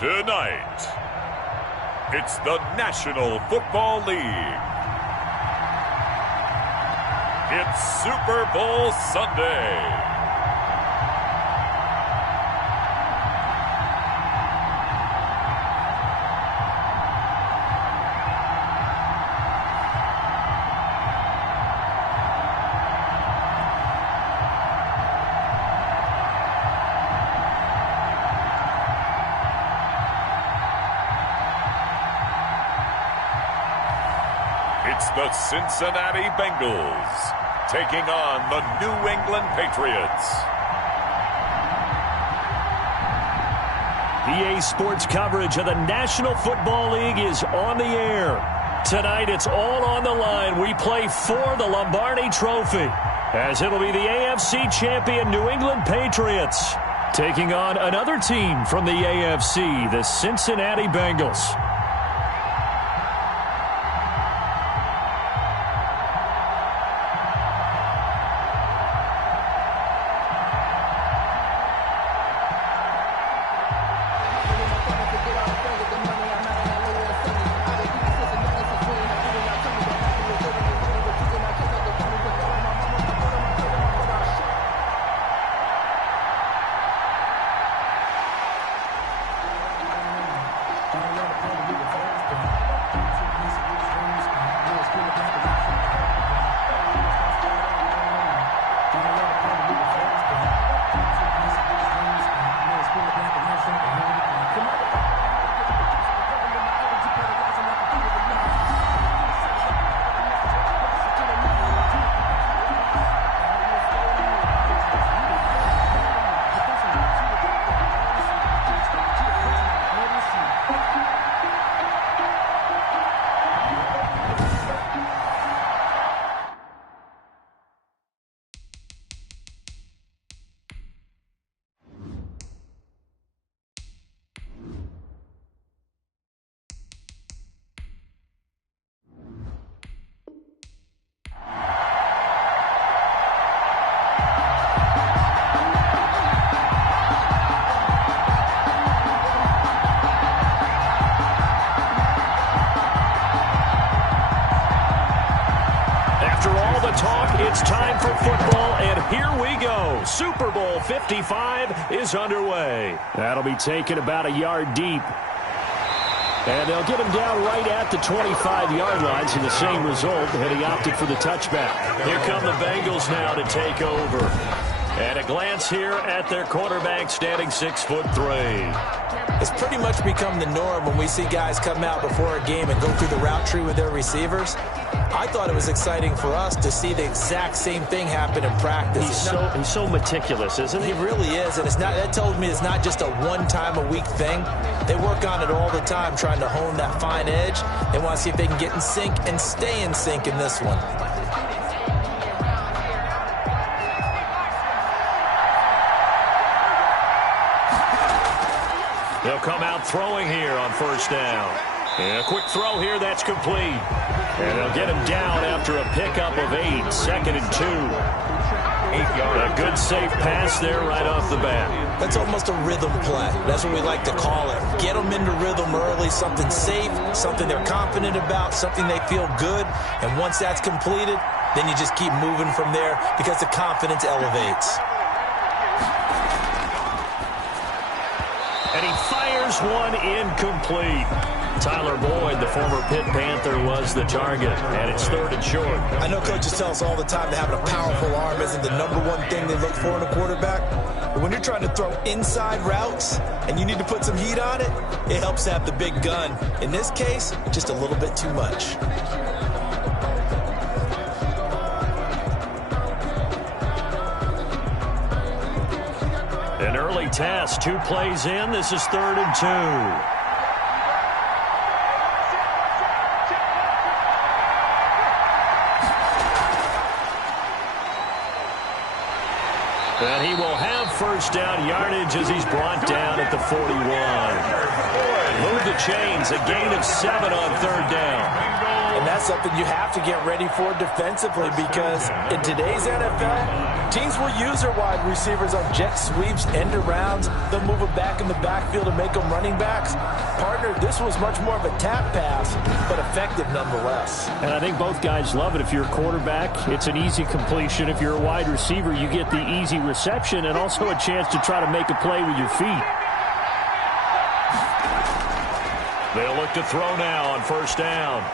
Tonight, it's the National Football League. It's Super Bowl Sunday. It's the Cincinnati Bengals taking on the New England Patriots. EA Sports coverage of the National Football League is on the air. Tonight, it's all on the line. We play for the Lombardi Trophy, as it'll be the AFC champion New England Patriots taking on another team from the AFC, the Cincinnati Bengals. It's time for football, and here we go. Super Bowl 55 is underway. That'll be taken about a yard deep. And they'll get him down right at the 25-yard line, so the same result, and he opted for the touchback. Here come the Bengals now to take over. And a glance here at their quarterback, standing 6'3". It's pretty much become the norm when we see guys come out before a game and go through the route tree with their receivers. I thought it was exciting for us to see the exact same thing happen in practice. He's so meticulous, isn't he? He really is, and that tells me it's not just a one-time-a-week thing. They work on it all the time, trying to hone that fine edge. They want to see if they can get in sync and stay in sync in this one. They'll come out throwing here on first down. And a quick throw here, that's complete. And they'll get him down after a pickup of 8, 2nd and 2. 8 yards. A good safe pass there right off the bat. That's almost a rhythm play. That's what we like to call it. Get them into rhythm early, something safe, something they're confident about, something they feel good. And once that's completed, then you just keep moving from there because the confidence elevates. And he fires one incomplete. Tyler Boyd, the former Pitt Panther, was the target, and it's 3rd and short. I know coaches tell us all the time that having a powerful arm isn't the #1 thing they look for in a quarterback. But when you're trying to throw inside routes and you need to put some heat on it, it helps to have the big gun. In this case, just a little bit too much. An early test, 2 plays in. This is 3rd and 2. And he will have first down yardage as he's brought down at the 41. Move the chains, a gain of 7 on 3rd down. And that's something you have to get ready for defensively, because in today's NFL, teams will use their wide receivers on jet sweeps, end arounds. They'll move them back in the backfield and make them running backs. Partner, this was much more of a tap pass, but effective nonetheless. And I think both guys love it. If you're a quarterback, it's an easy completion. If you're a wide receiver, you get the easy reception and also a chance to try to make a play with your feet. They'll look to throw now on first down.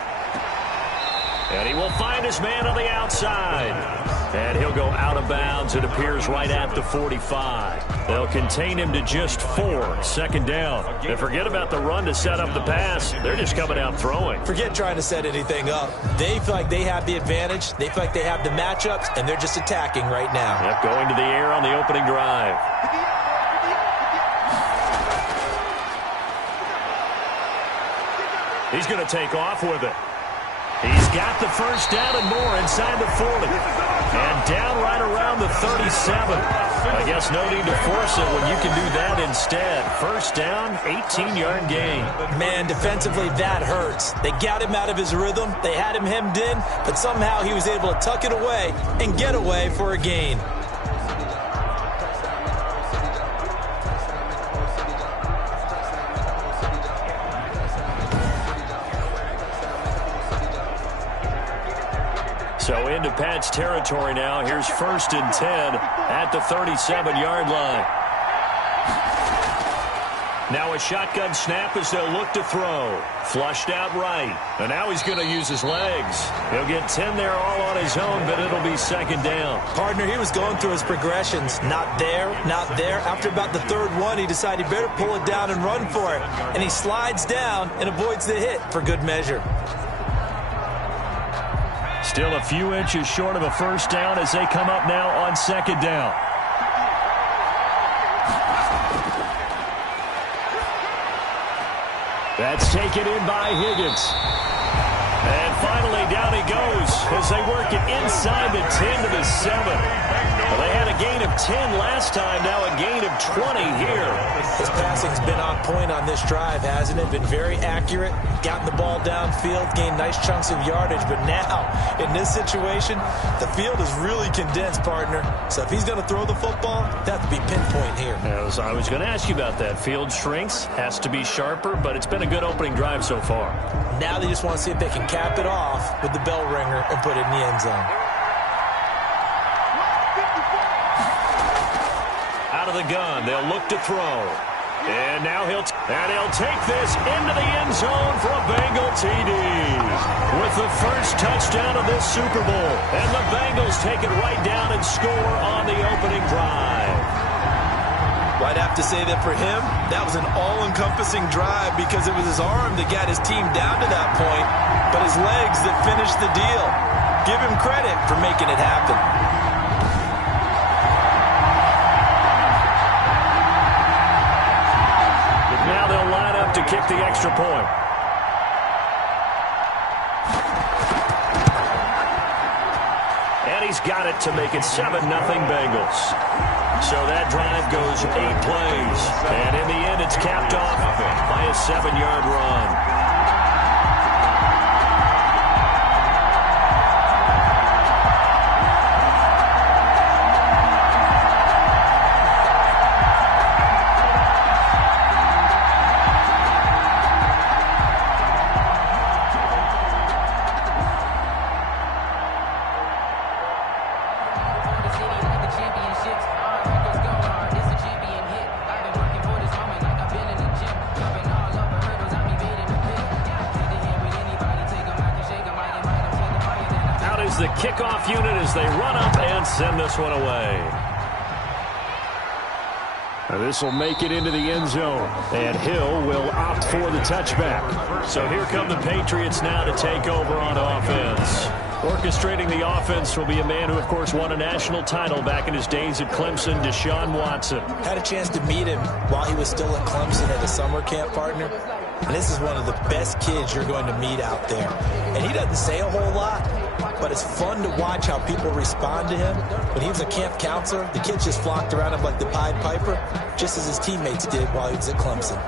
And he will find his man on the outside. And he'll go out of bounds, it appears, right at the 45. They'll contain him to just 4. Second down. And forget about the run to set up the pass. They're just coming out throwing. Forget trying to set anything up. They feel like they have the advantage. They feel like they have the matchups, and they're just attacking right now. Yep, going to the air on the opening drive. He's going to take off with it. He's got the first down and more inside the 40. And down right around the 37. I guess no need to force it when you can do that instead. First down, 18-yard gain. Man, defensively, that hurts. They got him out of his rhythm. They had him hemmed in, but somehow he was able to tuck it away and get away for a gain. So into Pat's territory now. Here's first and 10 at the 37-yard line. Now a shotgun snap as they'll look to throw. Flushed out right. And now he's going to use his legs. He'll get 10 there all on his own, but it'll be second down. Partner, he was going through his progressions. Not there, not there. After about the third one, he decided he better pull it down and run for it. And he slides down and avoids the hit for good measure. Still a few inches short of a first down as they come up now on second down. That's taken in by Higgins. And finally down he goes as they work it inside the 10 to the 7. Well, they had a gain of 10 last time, now a gain of 20 here. His passing's been on point on this drive, hasn't it? Been very accurate, gotten the ball downfield, gained nice chunks of yardage. But now, in this situation, the field is really condensed, partner. So if he's going to throw the football, that has to be pinpoint here. I was going to ask you about that. Field shrinks, has to be sharper, but it's been a good opening drive so far. Now they just want to see if they can cap it off with the bell ringer and put it in the end zone. Out of the gun, they'll look to throw. And now he'll take this into the end zone for a Bengal TD. With the first touchdown of this Super Bowl. And the Bengals take it right down and score on the opening drive. Well, I'd have to say that for him, that was an all-encompassing drive because it was his arm that got his team down to that point, but his legs that finished the deal. Give him credit for making it happen. Now they'll line up to kick the extra point. And he's got it to make it 7-0 Bengals. So that drive goes 8 plays. And in the end, it's capped off by a 7-yard run. The kickoff unit as they run up and send this one away. Now this will make it into the end zone, and Hill will opt for the touchback. So here come the Patriots now to take over on offense. Orchestrating the offense will be a man who, of course, won a national title back in his days at Clemson, Deshaun Watson. Had a chance to meet him while he was still at Clemson at a summer camp, partner. And this is one of the best kids you're going to meet out there. And he doesn't say a whole lot, but it's fun to watch how people respond to him. When he was a camp counselor, the kids just flocked around him like the Pied Piper, just as his teammates did while he was at Clemson.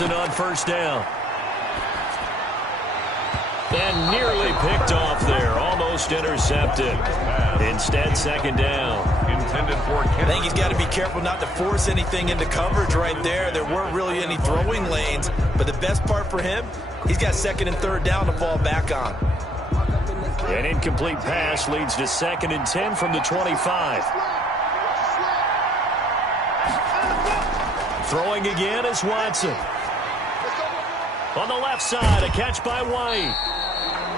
Watson on first down. And nearly picked off there. Almost intercepted. Instead, second down. Intended for I think he's got to be careful not to force anything into coverage right there. There weren't really any throwing lanes. But the best part for him, he's got second and third down to fall back on. An incomplete pass leads to 2nd and 10 from the 25. Throwing again is Watson. On the left side, a catch by White.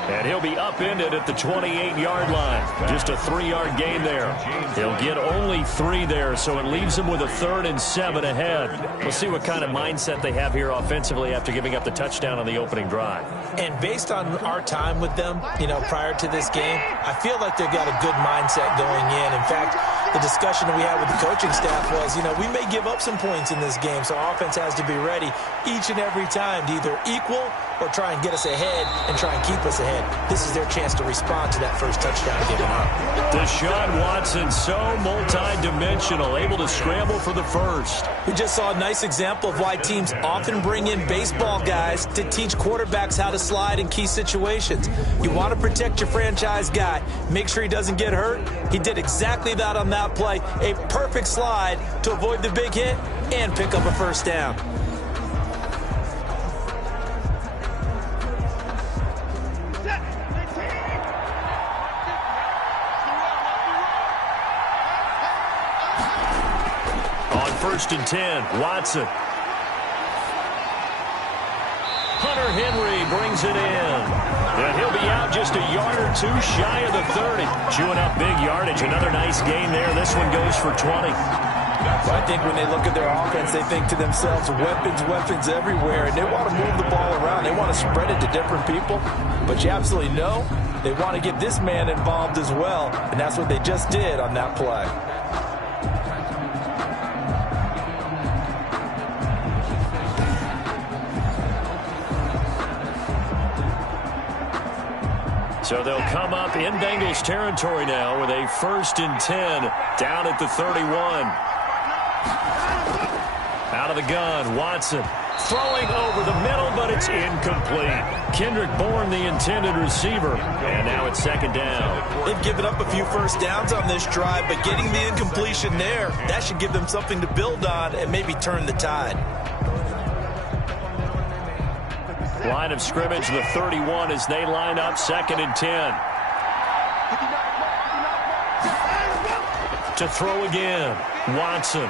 And he'll be upended at the 28-yard line. Just a 3-yard gain there. He'll get only 3 there, so it leaves him with a 3rd and 7 ahead. We'll see what kind of mindset they have here offensively after giving up the touchdown on the opening drive. And based on our time with them, prior to this game, I feel like they've got a good mindset going in. In fact, the discussion that we had with the coaching staff was, we may give up some points in this game, so our offense has to be ready each and every time to either equal or try and get us ahead and try and keep us ahead. This is their chance to respond to that first touchdown given up. Deshaun Watson, so multi-dimensional, able to scramble for the first. We just saw a nice example of why teams often bring in baseball guys to teach quarterbacks how to slide in key situations. You want to protect your franchise guy. Make sure he doesn't get hurt. He did exactly that on that play. A perfect slide to avoid the big hit and pick up a first down. On 1st and 10, Watson. Hunter Henry brings it in. And he'll be out just a yard or 2 shy of the 30. Chewing up big yardage. Another nice gain there. This one goes for 20. Well, I think when they look at their offense, they think to themselves, weapons everywhere. And they want to move the ball around. They want to spread it to different people. But you absolutely know they want to get this man involved as well. And that's what they just did on that play. So they'll come up in Bengals territory now with a 1st and 10 down at the 31. Out of the gun, Watson throwing over the middle, but it's incomplete. Kendrick Bourne, the intended receiver, and now it's 2nd down. They've given up a few first downs on this drive, but getting the incompletion there, that should give them something to build on and maybe turn the tide. Line of scrimmage, the 31 as they line up 2nd and 10. To throw again, Watson.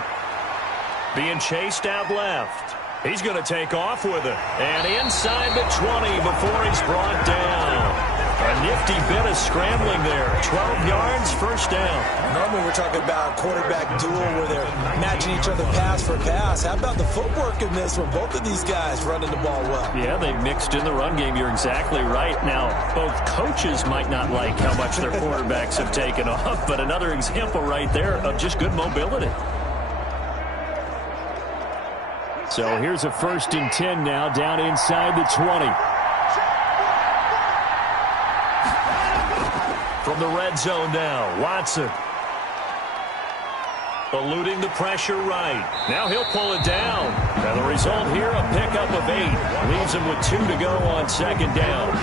Being chased out left. He's going to take off with it. And inside the 20 before he's brought down. A nifty bit of scrambling there. 12 yards, first down. Normally we're talking about a quarterback duel where they're matching each other pass for pass. How about the footwork in this one? Both of these guys running the ball well. Yeah, they mixed in the run game. You're exactly right. Now, both coaches might not like how much their quarterbacks have taken off, but another example right there of just good mobility. So here's a 1st and 10 now down inside the 20. From the red zone now, Watson. Eluding the pressure right. Now he'll pull it down. And the result here, a pickup of 8. Leaves him with 2 to go on 2nd down.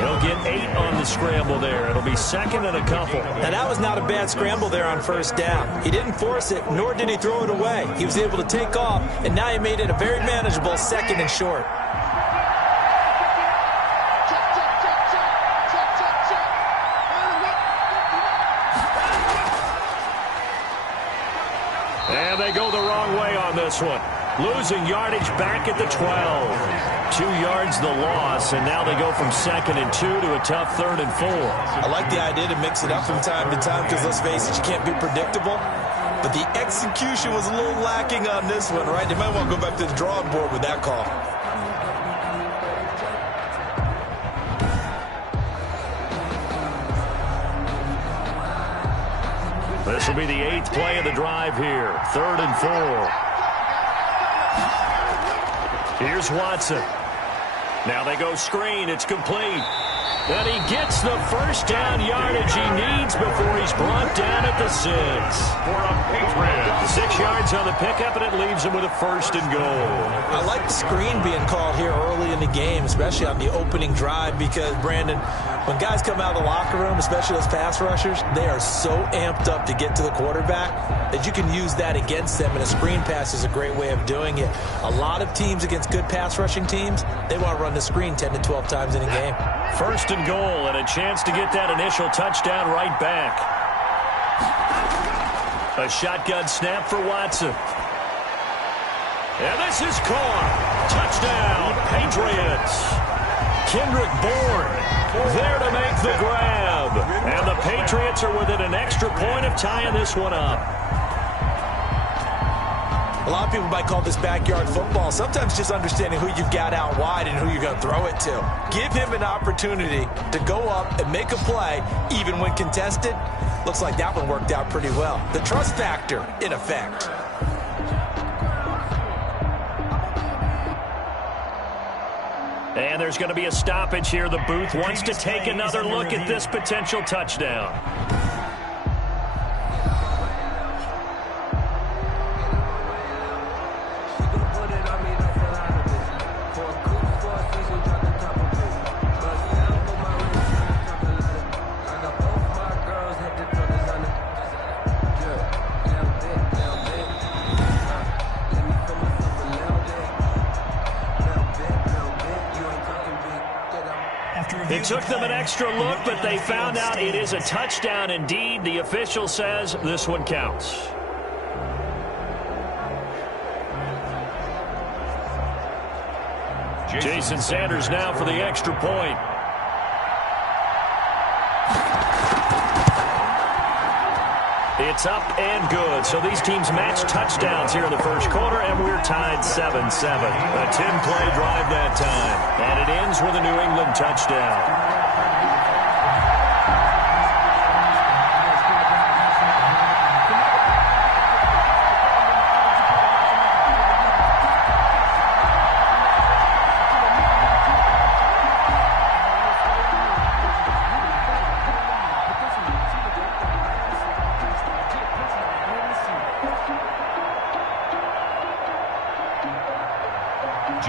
He'll get 8 on the scramble there. It'll be 2nd and a couple. Now that was not a bad scramble there on 1st down. He didn't force it, nor did he throw it away. He was able to take off, and now he made it a very manageable 2nd and short. And they go the wrong way on this one. Losing yardage back at the 12. 2 yards the loss, and now they go from 2nd and 2 to a tough 3rd and 4. I like the idea to mix it up from time to time because, let's face it, you can't be predictable. But the execution was a little lacking on this one, right? They might want to go back to the drawing board with that call. This will be the 8th play of the drive here. 3rd and 4. Here's Watson. Now they go screen. It's complete. And he gets the first down yardage he needs before he's brought down at the 6. For a Patriots. 6 yards on the pickup, and it leaves him with a first and goal. I like the screen being called here early in the game, especially on the opening drive, because, Brandon, when guys come out of the locker room, especially those pass rushers, they are so amped up to get to the quarterback that you can use that against them, and a screen pass is a great way of doing it. A lot of teams against good pass rushing teams, they want to run the screen 10 to 12 times in a game. First and goal, and a chance to get that initial touchdown right back. A shotgun snap for Watson. And this is caught. Touchdown, Patriots. Kendrick Bourne there to make the grab. And the Patriots are within an extra point of tying this one up. A lot of people might call this backyard football. Sometimes just understanding who you've got out wide and who you're going to throw it to. Give him an opportunity to go up and make a play, even when contested. Looks like that one worked out pretty well. The trust factor in effect. And there's going to be a stoppage here. The booth wants to take another look at this potential touchdown. It took them an extra look, but they found out it is a touchdown indeed. The official says this one counts. Jason Sanders now for the extra point. It's up and good. So these teams match touchdowns here in the first quarter, and we're tied 7-7. A 10-play drive that time, and it ends with a New England touchdown.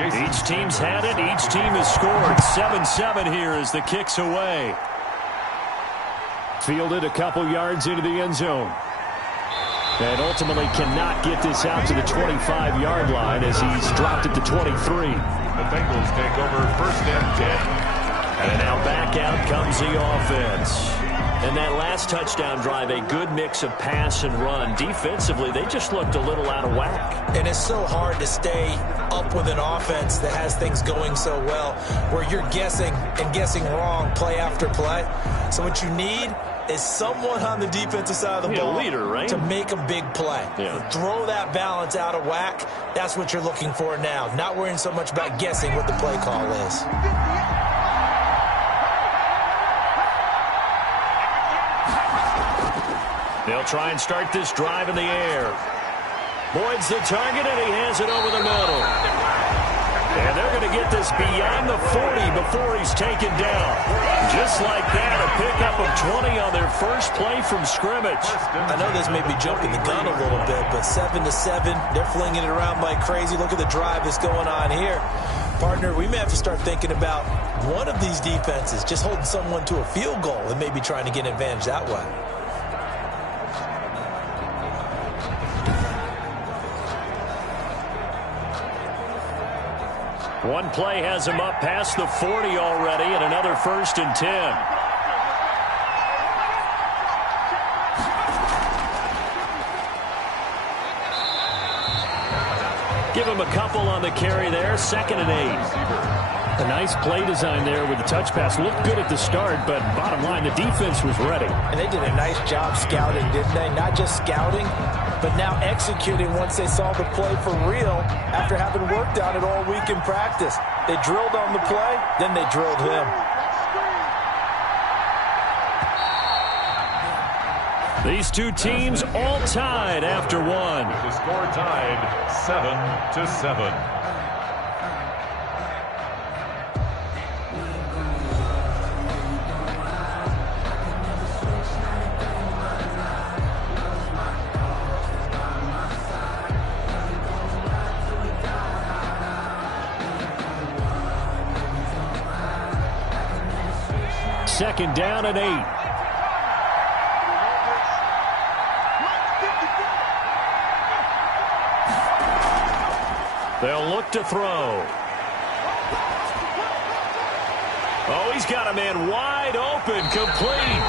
Each team's had it. Each team has scored. 7-7 here as the kick's away. Fielded a couple yards into the end zone. And ultimately cannot get this out to the 25-yard line as he's dropped it to 23. The Bengals take over first and 10. And now back out comes the offense. And that last touchdown drive, a good mix of pass and run. Defensively, they just looked a little out of whack. And it's so hard to stay up with an offense that has things going so well, where you're guessing and guessing wrong play after play. So what you need is someone on the defensive side of the ball, leader, right? to make a big play. Yeah. Throw that balance out of whack. That's what you're looking for now. Not worrying so much about guessing what the play call is. They'll try and start this drive in the air. Boyd's the target, and he has it over the middle. And they're going to get this beyond the 40 before he's taken down. Just like that, a pickup of 20 on their first play from scrimmage. I know this may be jumping the gun a little bit, but 7-7, they're flinging it around like crazy. Look at the drive that's going on here. Partner, we may have to start thinking about one of these defenses just holding someone to a field goal and maybe trying to get an advantage that way. One play has him up past the 40 already, and another first and 10. Give him a couple on the carry there, 2nd and 8. A nice play design there with the touch pass. Looked good at the start, but bottom line, the defense was ready. And they did a nice job scouting, didn't they? Not just scouting, but now executing once they saw the play for real after having worked on it all week in practice. They drilled on the play, then they drilled him. These two teams all tied after one. The score tied 7-7. second down and 8. They'll look to throw. Oh, he's got a man wide open, complete.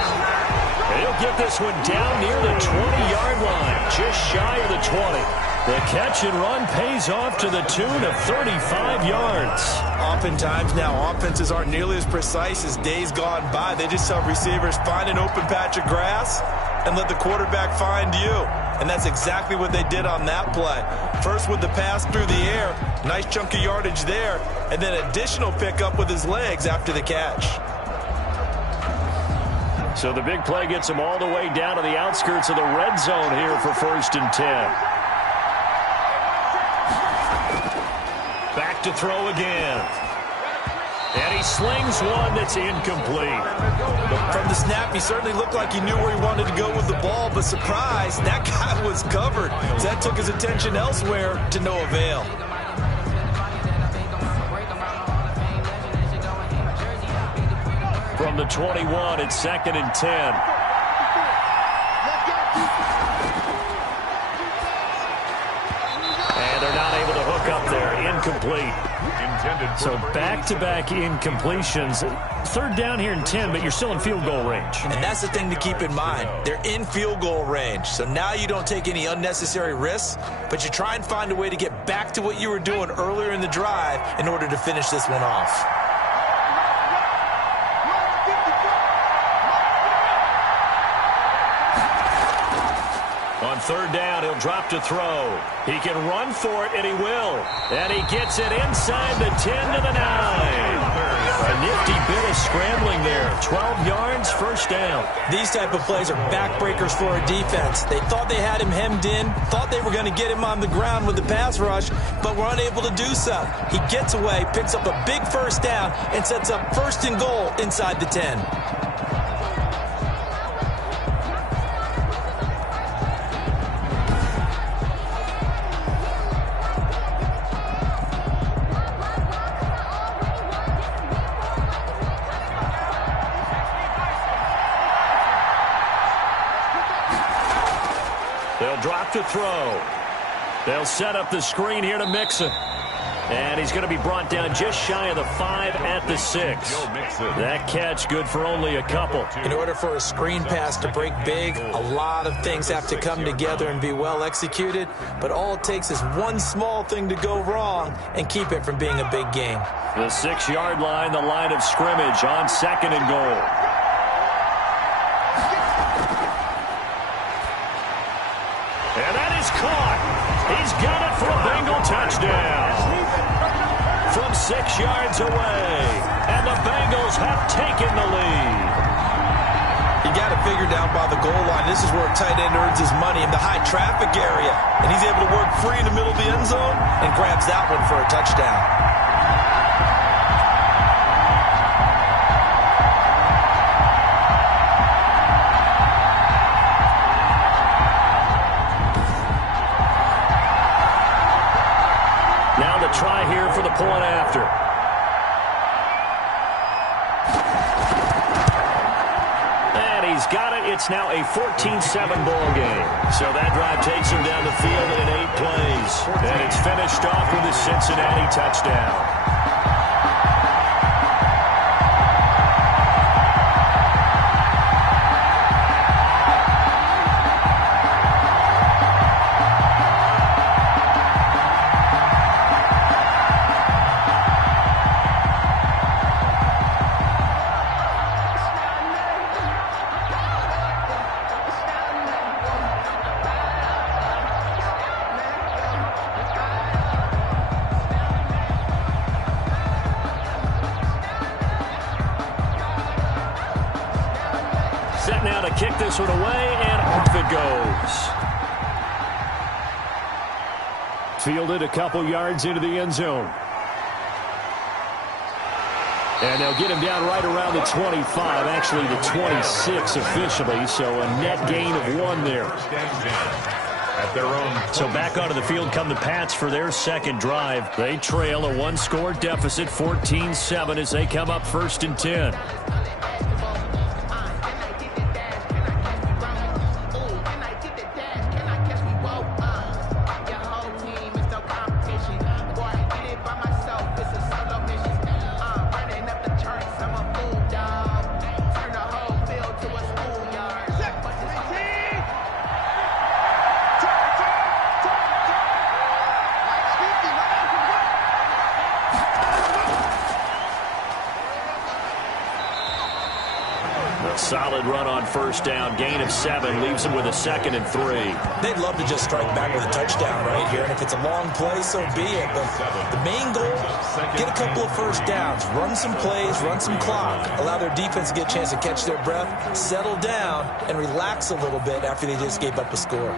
He'll get this one down near the 20-yard line, just shy of the 20. The catch and run pays off to the tune of 35 yards. Oftentimes now, offenses aren't nearly as precise as days gone by. They just tell receivers, find an open patch of grass and let the quarterback find you. And that's exactly what they did on that play. First with the pass through the air, nice chunk of yardage there, and then additional pickup with his legs after the catch. So the big play gets him all the way down to the outskirts of the red zone here for 1st and 10. Back to throw again. And he slings one that's incomplete. From the snap, he certainly looked like he knew where he wanted to go with the ball, but surprise, that guy was covered. So that took his attention elsewhere to no avail. From the 21, it's 2nd and 10. And they're not able to hook up there. Incomplete. So back-to-back incompletions. 3rd down here and 10, but you're still in field goal range. And that's the thing to keep in mind. They're in field goal range. So now you don't take any unnecessary risks, but you try and find a way to get back to what you were doing earlier in the drive in order to finish this one off. On 3rd down, he'll drop to throw. He can run for it, and he will. And he gets it inside the 10 to the 9. A nifty bit of scrambling there. 12 yards, 1st down. These type of plays are backbreakers for a defense. They thought they had him hemmed in, thought they were going to get him on the ground with the pass rush, but were unable to do so. He gets away, picks up a big 1st down, and sets up 1st and goal inside the 10. They'll drop to throw. They'll set up the screen here to Mixon. And he's going to be brought down just shy of the 5 at the 6. That catch good for only a couple. In order for a screen pass to break big, a lot of things have to come together and be well executed. But all it takes is one small thing to go wrong and keep it from being a big game. The 6-yard line, the line of scrimmage on 2nd and goal. And that is caught. He's got it for a Bengal touchdown. From 6 yards away. And the Bengals have taken the lead. You got it figured down by the goal line. This is where a tight end earns his money in the high traffic area. And he's able to work free in the middle of the end zone and grabs that one for a touchdown. Try here for the point after. And he's got it. It's now a 14-7 ball game. So that drive takes him down the field in 8 plays. And it's finished off with a Cincinnati touchdown. Set now to kick this one away, and off it goes. Fielded a couple yards into the end zone. And they'll get him down right around the 25, actually the 26 officially, so a net gain of 1 there. So back onto the field come the Pats for their second drive. They trail a 1-score deficit, 14-7, as they come up 1st and 10. Solid run on first down. Gain of 7 leaves him with a 2nd and 3. They'd love to just strike back with a touchdown right here. And if it's a long play, so be it. But the main goal, get a couple of first downs. Run some plays, run some clock. Allow their defense to get a chance to catch their breath, settle down, and relax a little bit after they just gave up a score.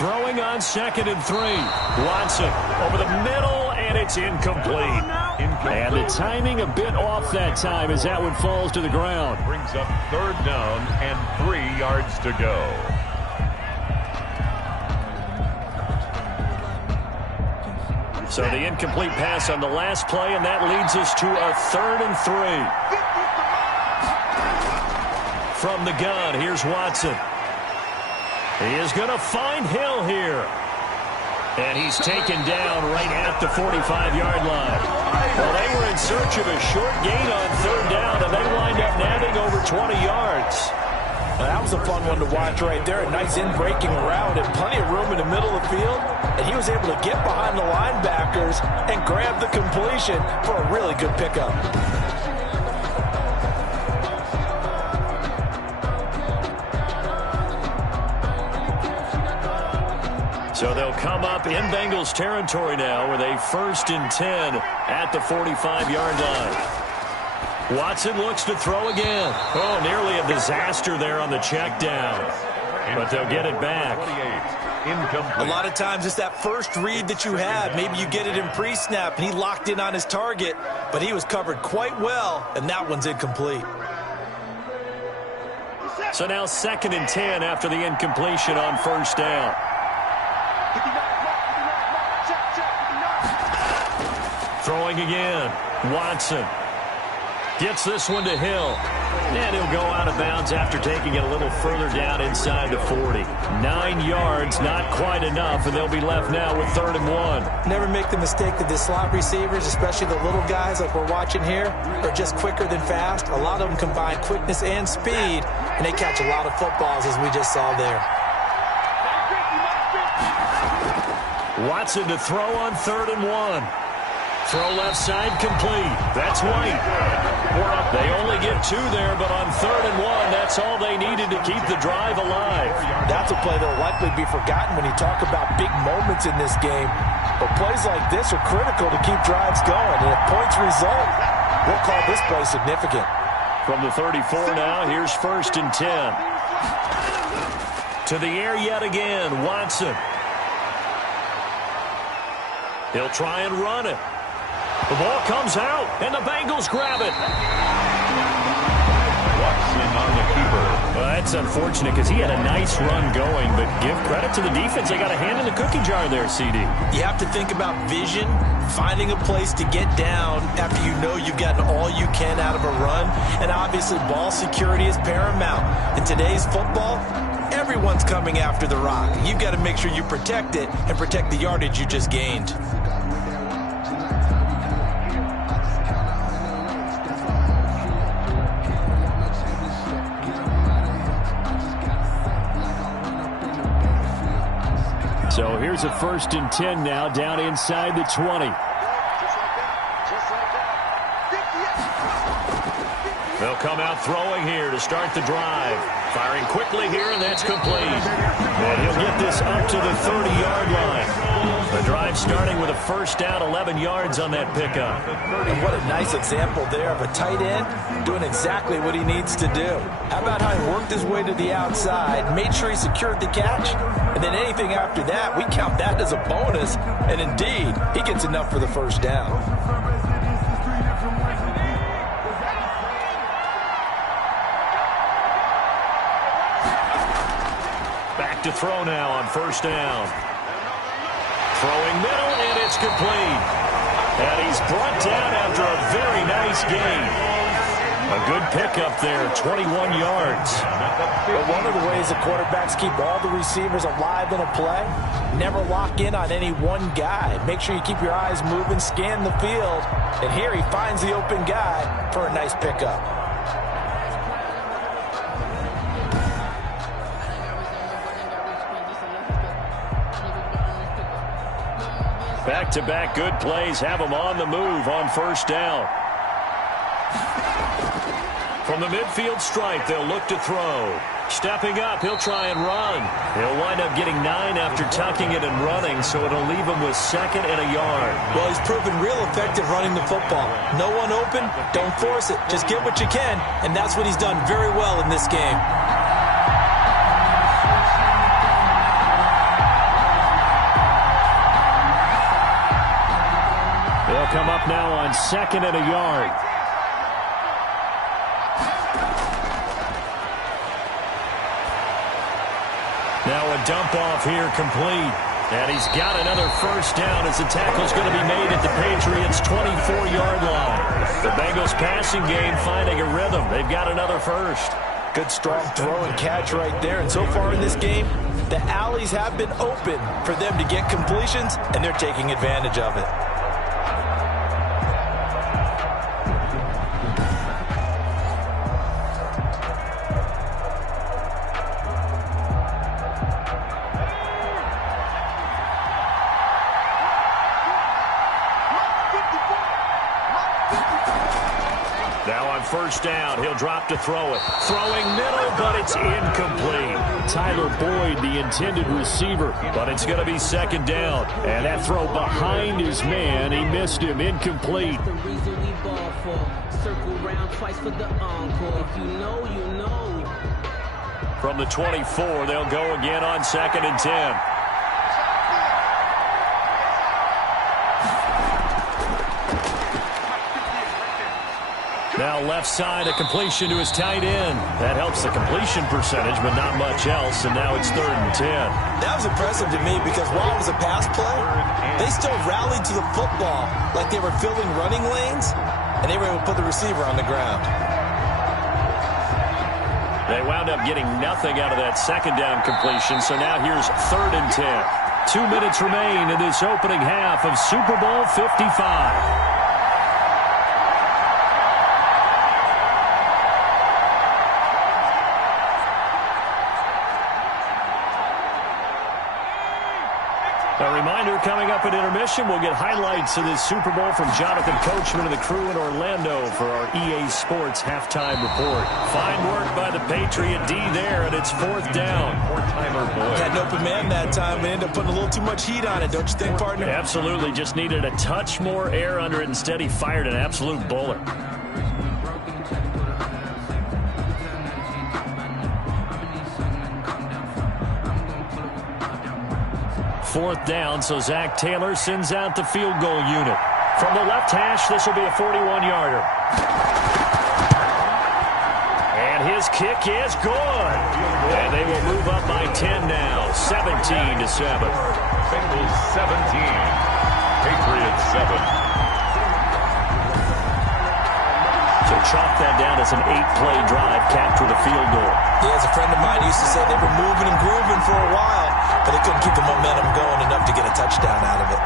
Throwing on 2nd and 3. Watson over the middle, and it's incomplete. And the timing a bit off that time as that one falls to the ground. Brings up 3rd down and 3 yards to go. So the incomplete pass on the last play, and that leads us to a 3rd and 3. From the gun, here's Watson. He is going to find Hill here. And he's taken down right at the 45-yard line. Well, they were in search of a short gain on 3rd down, and they wind up nabbing over 20 yards. Well, that was a fun one to watch right there. A nice in-breaking route and plenty of room in the middle of the field. And he was able to get behind the linebackers and grab the completion for a really good pickup. So they'll come up in Bengals territory now with a 1st and 10 at the 45-yard line. Watson looks to throw again. Oh, nearly a disaster there on the check down. But they'll get it back. A lot of times it's that first read that you have. Maybe you get it in pre-snap and he locked in on his target, but he was covered quite well, and that one's incomplete. So now 2nd and 10 after the incompletion on 1st down. Throwing again. Watson gets this one to Hill. And he'll go out of bounds after taking it a little further down inside the 40. 9 yards, not quite enough, and they'll be left now with 3rd and 1. Never make the mistake that the slot receivers, especially the little guys like we're watching here, are just quicker than fast. A lot of them combine quickness and speed, and they catch a lot of footballs, as we just saw there. Watson to throw on 3rd and 1. Throw left side complete. That's White. They only get 2 there, but on 3rd and 1, that's all they needed to keep the drive alive. That's a play that will likely be forgotten when you talk about big moments in this game. But plays like this are critical to keep drives going. And if points result, we'll call this play significant. From the 34 now, here's 1st and 10. To the air yet again, Watson. He'll try and run it. The ball comes out, and the Bengals grab it. Watson on the keeper. Well, that's unfortunate because he had a nice run going, but give credit to the defense. They got a hand in the cookie jar there, CD. You have to think about vision, finding a place to get down after you know you've gotten all you can out of a run, and obviously ball security is paramount. In today's football, everyone's coming after the rock. You've got to make sure you protect it and protect the yardage you just gained. So here's a 1st and 10 now down inside the 20. They'll come out throwing here to start the drive. Firing quickly here, and that's complete. And he'll get this up to the 30-yard line. The drive starting with a 1st down, 11 yards on that pickup. And what a nice example there of a tight end doing exactly what he needs to do. How about how he worked his way to the outside, made sure he secured the catch, and then anything after that, we count that as a bonus. And indeed, he gets enough for the 1st down. To throw now on 1st down. Throwing middle, and it's complete. And he's brought down after a very nice gain. A good pickup there, 21 yards. But one of the ways the quarterbacks keep all the receivers alive in a play, never lock in on any one guy. Make sure you keep your eyes moving, scan the field. And here he finds the open guy for a nice pickup. Back-to-back good plays have him on the move on first down. From the midfield stripe, they'll look to throw. Stepping up, he'll try and run. He'll wind up getting 9 after tucking it and running, so it'll leave him with 2nd and a yard. Well, he's proven real effective running the football. No one open, don't force it. Just get what you can, and that's what he's done very well in this game. They'll come up now on 2nd and a yard. Now a dump off here complete. And he's got another first down as the tackle's going to be made at the Patriots' 24-yard line. The Bengals passing game finding a rhythm. They've got another first. Good strong throw and catch right there. And so far in this game, the alleys have been open for them to get completions, and they're taking advantage of it. First down, he'll drop to throw it. Throwing middle, but it's incomplete. Tyler Boyd, the intended receiver, but it's going to be 2nd down. And that throw behind his man, he missed him, incomplete. From the 24, they'll go again on 2nd and 10. Now left side, a completion to his tight end. That helps the completion percentage, but not much else, and now it's 3rd and 10. That was impressive to me because while it was a pass play, they still rallied to the football like they were filling running lanes, and they were able to put the receiver on the ground. They wound up getting nothing out of that 2nd down completion, so now here's 3rd and 10. 2 minutes remain in this opening half of Super Bowl 55. A reminder, coming up at intermission, we'll get highlights of this Super Bowl from Jonathan Coachman and the crew in Orlando for our EA Sports halftime report. Fine work by the Patriot D there, and it's 4th down. Had an open man that time and ended up putting a little too much heat on it, don't you think, partner? Absolutely. Just needed a touch more air under it. Instead, he fired an absolute bullet. Fourth down, so Zach Taylor sends out the field goal unit. From the left hash, this will be a 41-yarder. And his kick is good. And they will move up by 10 now, 17-7. Bengals 17, Patriots 7. So chalk that down as an 8-play drive, capture the field goal. Yeah, as a friend of mine used to say, they were moving and grooving for a while, but they couldn't keep the momentum going enough to get a touchdown out of it.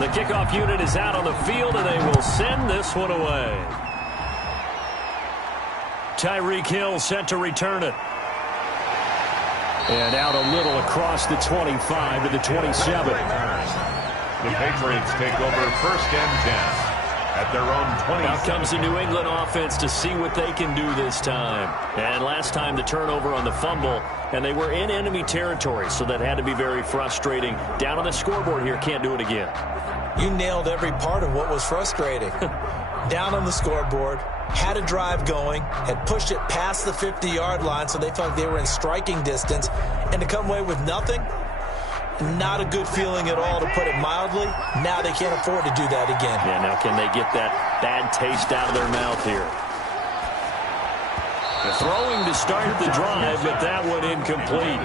The kickoff unit is out on the field, and they will send this one away. Tyreek Hill set to return it. And out a little across the 25 to the 27. The Patriots take over 1st and 10 at their own 20. Out comes the New England offense to see what they can do this time. And last time the turnover on the fumble, and they were in enemy territory, so that had to be very frustrating. Down on the scoreboard here, can't do it again. You nailed every part of what was frustrating. Down on the scoreboard, had a drive going, had pushed it past the 50-yard line, so they felt like they were in striking distance, and to come away with nothing, not a good feeling at all, to put it mildly. Now they can't afford to do that again. Yeah, now can they get that bad taste out of their mouth here? Throwing to start the drive, but that one incomplete.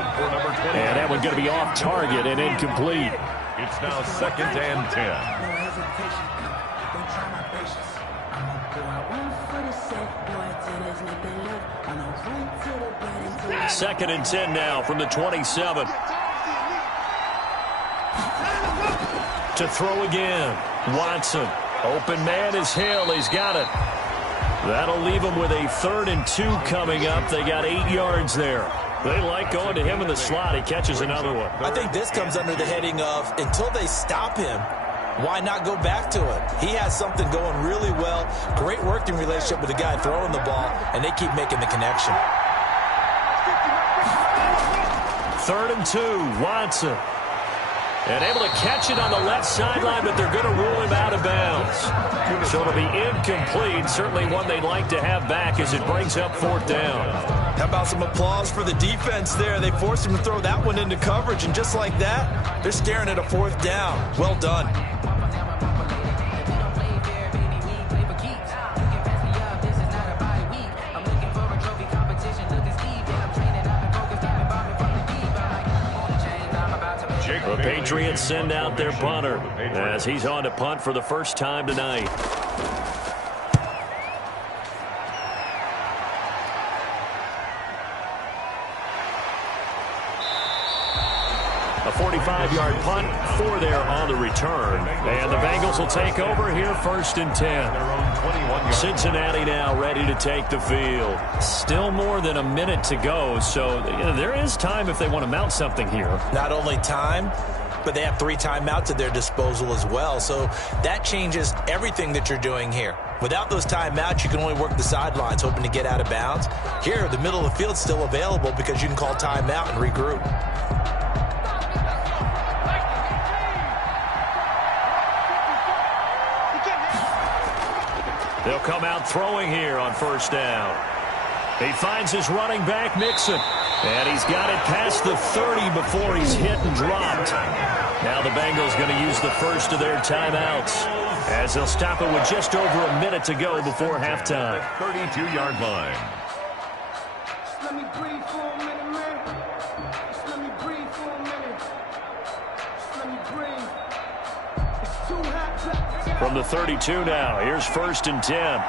And that one going to be off target and incomplete. It's now 2nd and 10. 2nd and 10 now from the 27. To throw again. Watson. Open man is Hill. He's got it. That'll leave them with a 3rd and 2 coming up. They got 8 yards there. They like going to him in the slot. He catches another one. I think this comes under the heading of, until they stop him, why not go back to it? He has something going really well. Great working relationship with the guy throwing the ball, and they keep making the connection. 3rd and 2, Watson. And able to catch it on the left sideline, but they're going to rule him out of bounds. So it'll be incomplete. Certainly one they'd like to have back as it brings up 4th down. How about some applause for the defense there? They forced him to throw that one into coverage, and just like that, they're staring at a 4th down. Well done. The Patriots send out their punter as he's on to punt for the first time tonight. A 45-yard punt, 4 there on the return. And the Bengals will take over here 1st and 10. Cincinnati now ready to take the field. Still more than a minute to go, so there is time if they want to mount something here. Not only time, but they have 3 timeouts at their disposal as well. So that changes everything that you're doing here. Without those timeouts, you can only work the sidelines, hoping to get out of bounds. Here, the middle of the field's still available because you can call timeout and regroup. They'll come out throwing here on 1st down. He finds his running back, Mixon. And he's got it past the 30 before he's hit and dropped. Now the Bengals going to use the first of their timeouts as they'll stop it with just over a minute to go before halftime. 32-yard line. Just let me breathe for a minute, man. Just let me breathe for a minute. Just let me breathe. It's too hot. From the 32 now, here's 1st and 10.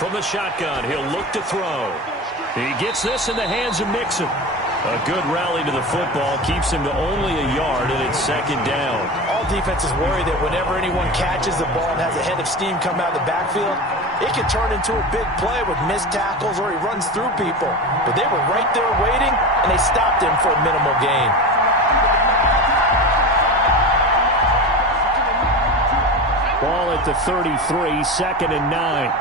From the shotgun, he'll look to throw. He gets this in the hands of Mixon. A good rally to the football keeps him to only a yard, and it's 2nd down. All defenses worry that whenever anyone catches the ball and has a head of steam come out of the backfield, it can turn into a big play with missed tackles or he runs through people. But they were right there waiting, and they stopped him for a minimal gain. Ball at the 33, 2nd and 9.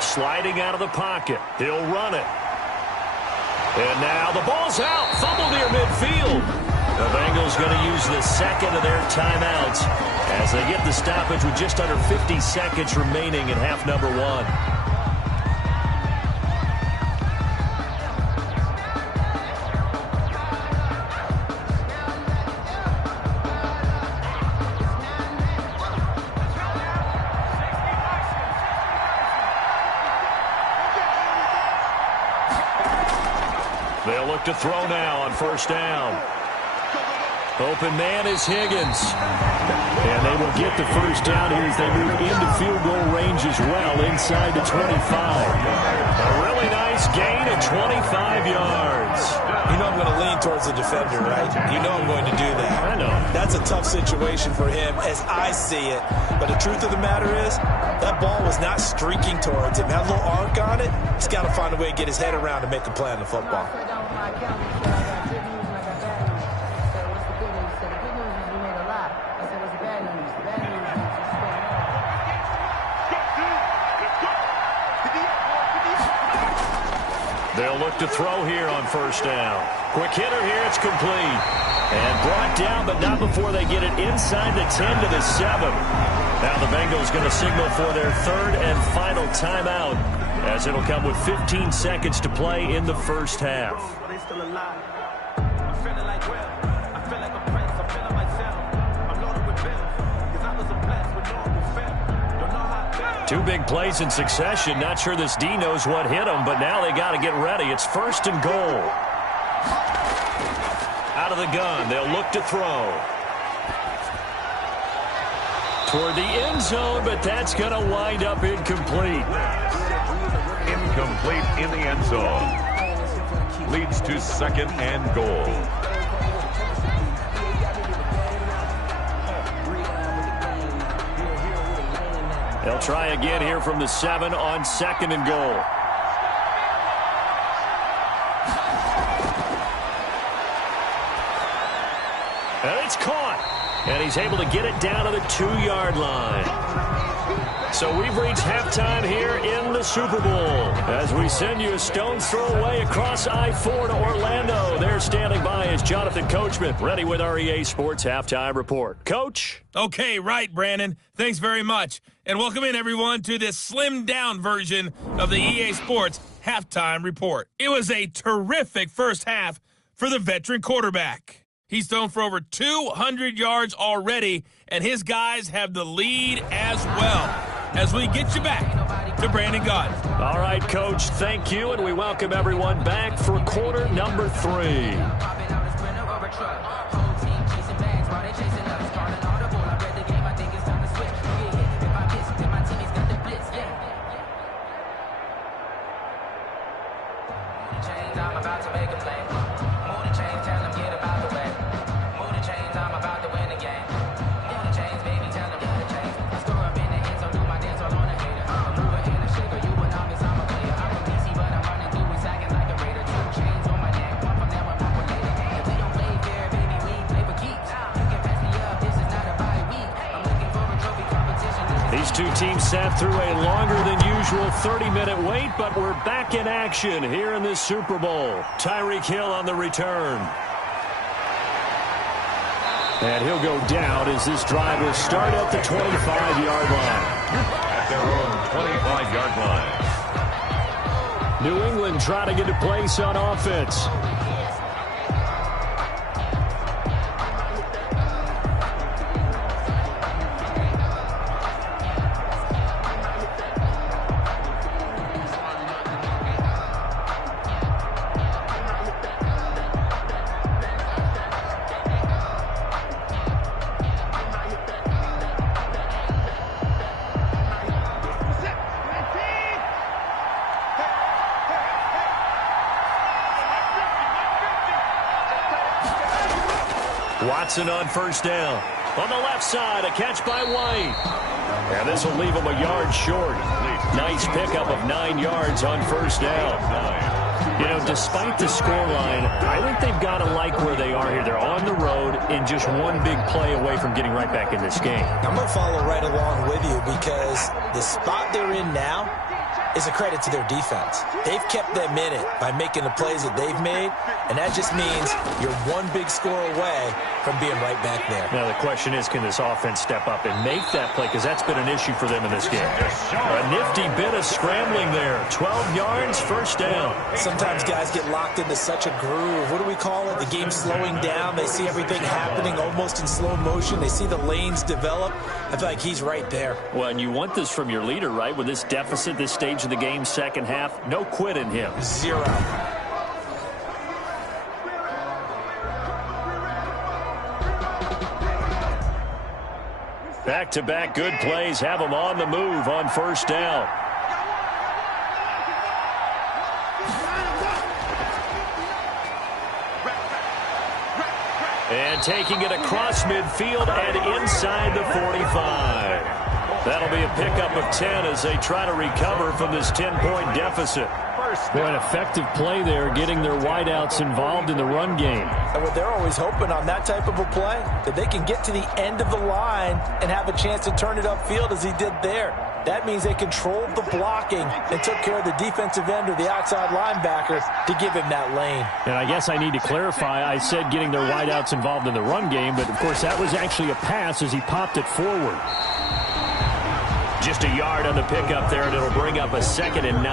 Sliding out of the pocket. He'll run it. And now the ball's out. Fumble near midfield. The Bengals going to use the 2nd of their timeouts as they get the stoppage with just under 50 seconds remaining in half number 1. They'll look to throw now on 1st down. Open man is Higgins. And they will get the 1st down here as they move into field goal range as well inside the 25. A really nice gain of 25 yards. You know I'm going to lean towards the defender, right? You know I'm going to do that. I know. That's a tough situation for him as I see it. But the truth of the matter is, that ball was not streaking towards him. Had a little arc on it. He's got to find a way to get his head around and make a play on the football. They'll look to throw here on first down. Quick hitter here. It's complete. And brought down, but not before they get it inside the 10 to the 7. Now the Bengals going to signal for their third and final timeout, as it'll come with 15 seconds to play in the first half. They still alive. I'm feeling like Will. I feel like a prince. I'm feeling myself. I'm loaded with bills. Because I was a blessed with normal film. Don't know how I feel. 2 big plays in succession. Not sure this D knows what hit him, but now they got to get ready. It's first and goal. Out of the gun, they'll look to throw. Toward the end zone, but that's going to wind up incomplete. Incomplete in the end zone. Leads to second and goal. They'll try again here from the 7 on second and goal. And it's caught. And he's able to get it down to the 2-yard line. So we've reached halftime here in the Super Bowl as we send you a stone's throw away across I-4 to Orlando. There standing by is Jonathan Coachman, ready with our EA Sports Halftime Report. Coach? Okay, right, Brandon. Thanks very much. And welcome in, everyone, to this slimmed-down version of the EA Sports Halftime Report. It was a terrific first half for the veteran quarterback. He's thrown for over 200 yards already, and his guys have the lead as well. As we get you back to Brandon Gott. All right, Coach, thank you, and we welcome everyone back for quarter number 3. I'm about to make a play. Move the chains, tell them get about the way. Move the chains, I'm about to win the game. Move the chains, baby, tell them get the chains. I score up in the end zone, do my dance all on the hater. I'm a mover and a shaker, you a novice, I'm a player. I'm a PC, but I'm running through it, sagging like a raider. 2 chains on my neck, one from them, I'm not related. If we don't play fair, baby, we play for keeps. You can pass me up, this is not a bye week. I'm looking for a trophy competition. These 2 teams sat through a longer than usual 30-minute wait, but we're back in action here in this Super Bowl. Tyreek Hill on the return. And he'll go down as this drive will start at the 25-yard line. At their own 25-yard line. New England trying to get a place on offense. Watson on first down. On the left side, a catch by White. And this will leave him a yard short. Nice pickup of 9 yards on first down. You know, despite the scoreline, I think they've got to like where they are here. They're on the road and just one big play away from getting right back in this game. I'm going to follow right along with you because the spot they're in now is a credit to their defense. They've kept them in it by making the plays that they've made, and that just means you're one big score away from being right back there. Now the question is, can this offense step up and make that play? Because that's been an issue for them in this game. A nifty bit of scrambling there. 12 yards, first down. Sometimes guys get locked into such a groove. What do we call it? The game's slowing down. They see everything happening almost in slow motion. They see the lanes develop. I feel like he's right there. Well, and you want this from your leader, right? With this deficit, this stage of the game, second half, no quit in him. 0. Back-to-back good plays have them on the move on first down. And taking it across midfield and inside the 45. That'll be a pickup of 10 as they try to recover from this 10-point deficit. Boy, an effective play there, getting their wideouts involved in the run game. And what they're always hoping on that type of a play, that they can get to the end of the line and have a chance to turn it upfield as he did there. That means they controlled the blocking and took care of the defensive end or the outside linebacker to give him that lane. And I guess I need to clarify, I said getting their wideouts involved in the run game, but of course that was actually a pass as he popped it forward. Just a yard on the pickup there, and it'll bring up a 2nd and 9.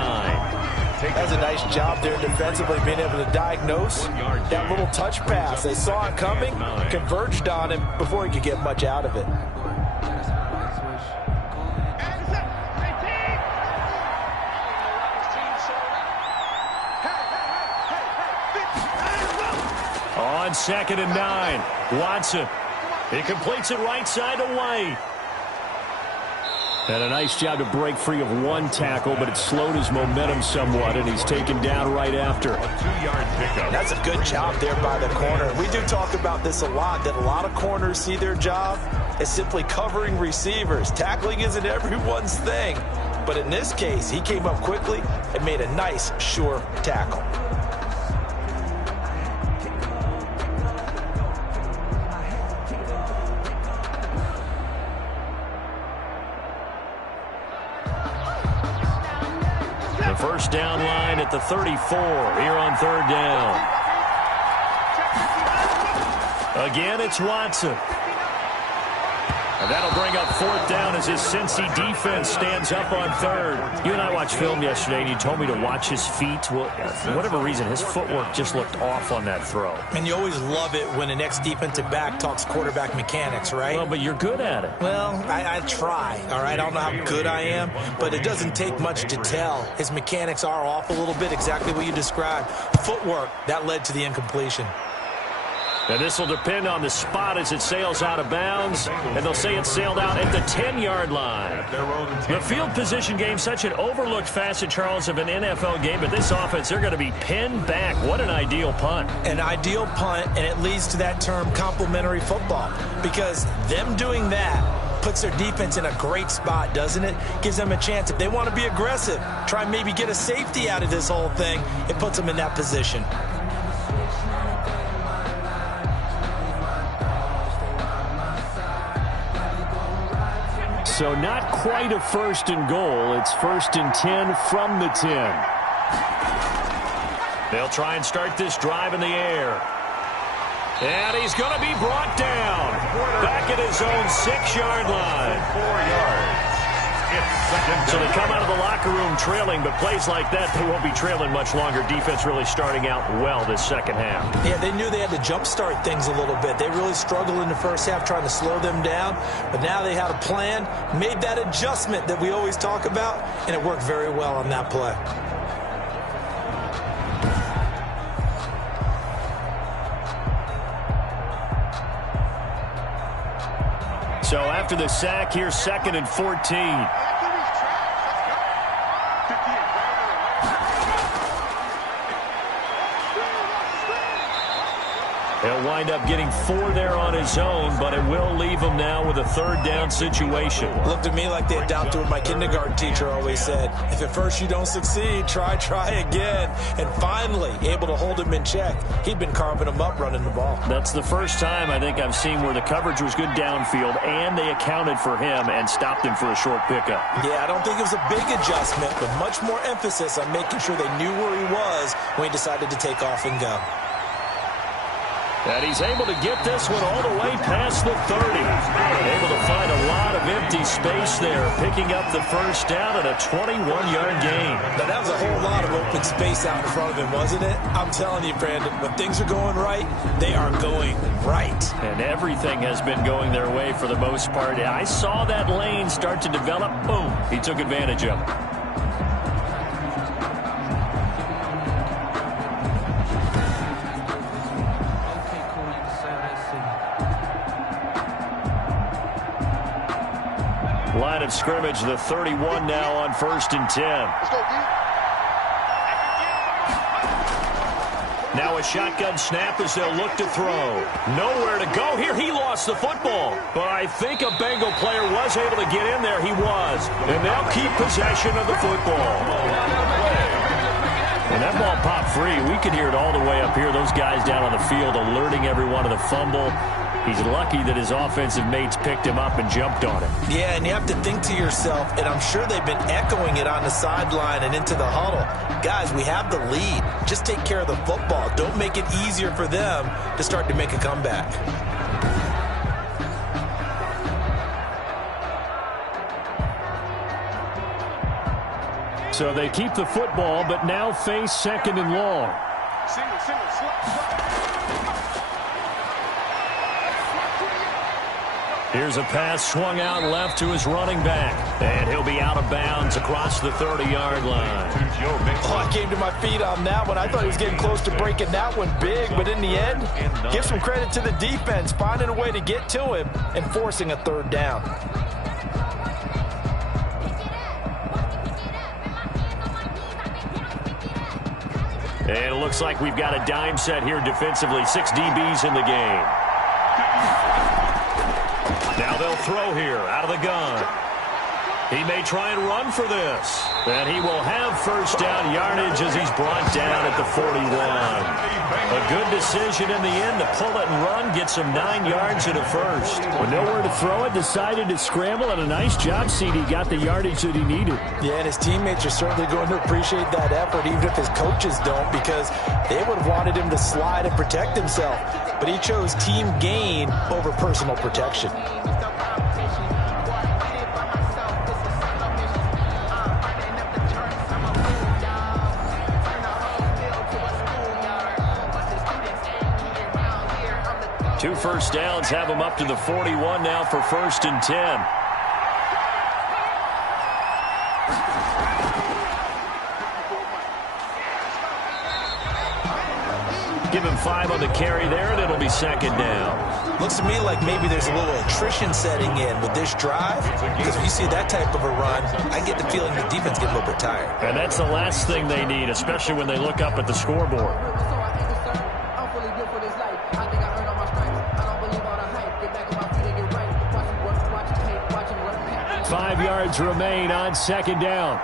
That's a nice job there defensively, being able to diagnose that little touch pass. They saw it coming, converged on him before he could get much out of it. On 2nd and 9, Watson. He completes it right side to White. And a nice job to break free of one tackle, but it slowed his momentum somewhat, and he's taken down right after. A 2-yard pickup. That's a good job there by the corner. We do talk about this a lot, that a lot of corners see their job as simply covering receivers. Tackling isn't everyone's thing. But in this case, he came up quickly and made a nice, sure tackle. First down line at the 34 here on 3rd down. Again, it's Watson. And that'll bring up 4th down as his Cincy defense stands up on 3rd. You and I watched film yesterday, and you told me to watch his feet. Well, for whatever reason, his footwork just looked off on that throw. And you always love it when an ex-defensive back talks quarterback mechanics, right? Well, but you're good at it. Well, I try, all right? I don't know how good I am, but it doesn't take much to tell. His mechanics are off a little bit, exactly what you described. Footwork, that led to the incompletion. And this will depend on the spot as it sails out of bounds. And they'll say it sailed out at the 10-yard line. The field position game, such an overlooked facet, Charles, of an NFL game. But this offense, they're going to be pinned back. What an ideal punt. An ideal punt, and it leads to that term complementary football. Because them doing that puts their defense in a great spot, doesn't it? Gives them a chance. If they want to be aggressive, try and maybe get a safety out of this whole thing, it puts them in that position. So not quite a 1st and goal. It's 1st and 10 from the 10. They'll try and start this drive in the air. And he's going to be brought down back at his own 6-yard line. 4 yards. So they come out of the locker room trailing, but plays like that, they won't be trailing much longer. Defense really starting out well this 2nd half. Yeah, they knew they had to jumpstart things a little bit. They really struggled in the first half trying to slow them down, but now they had a plan, made that adjustment that we always talk about, and it worked very well on that play. So after the sack, here's 2nd and 14. He'll wind up getting 4 there on his own, but it will leave him now with a 3rd down situation. Looked to me like they adopted what my kindergarten teacher always said. If at first you don't succeed, try again. And finally, able to hold him in check. He'd been carving him up running the ball. That's the first time I think I've seen where the coverage was good downfield, and they accounted for him and stopped him for a short pickup. Yeah, I don't think it was a big adjustment, but much more emphasis on making sure they knew where he was when he decided to take off and go. And he's able to get this one all the way past the 30. Able to find a lot of empty space there, picking up the 1st down and a 21-yard gain. Now, that was a whole lot of open space out in front of him, wasn't it? I'm telling you, Brandon, when things are going right, they are going right. And everything has been going their way for the most part. I saw that lane start to develop. Boom. He took advantage of it. Line of scrimmage, the 31 now on 1st and 10. Now a shotgun snap as they'll look to throw. Nowhere to go here. He lost the football. But I think a Bengal player was able to get in there. He was. And they'll keep possession of the football. And that ball popped free. We could hear it all the way up here. Those guys down on the field alerting everyone of the fumble. He's lucky that his offensive mates picked him up and jumped on it. Yeah, and you have to think to yourself, and I'm sure they've been echoing it on the sideline and into the huddle. Guys, we have the lead. Just take care of the football. Don't make it easier for them to start to make a comeback. So they keep the football, but now face second and long. Here's a pass swung out left to his running back. And he'll be out of bounds across the 30-yard line. Oh, I came to my feet on that one. I thought he was getting close to breaking that one big, but in the end, give some credit to the defense, finding a way to get to him and forcing a third down. And it looks like we've got a dime set here defensively. 6 DBs in the game. Now they'll throw here out of the gun. He may try and run for this. And he will have first down yardage as he's brought down at the 41. A good decision in the end to pull it and run, get some 9 yards and a first. With nowhere to throw it, decided to scramble, and a nice job, CD. Got the yardage that he needed. Yeah, and his teammates are certainly going to appreciate that effort, even if his coaches don't, because they would have wanted him to slide and protect himself. But he chose team gain over personal protection. Two first downs have him up to the 41 now for 1st and 10. Give him 5 on the carry there, and it'll be 2nd down. Looks to me like maybe there's a little attrition setting in with this drive, because when you see that type of a run, I get the feeling the defense gets a little bit tired. And that's the last thing they need, especially when they look up at the scoreboard. 5 yards remain on 2nd down.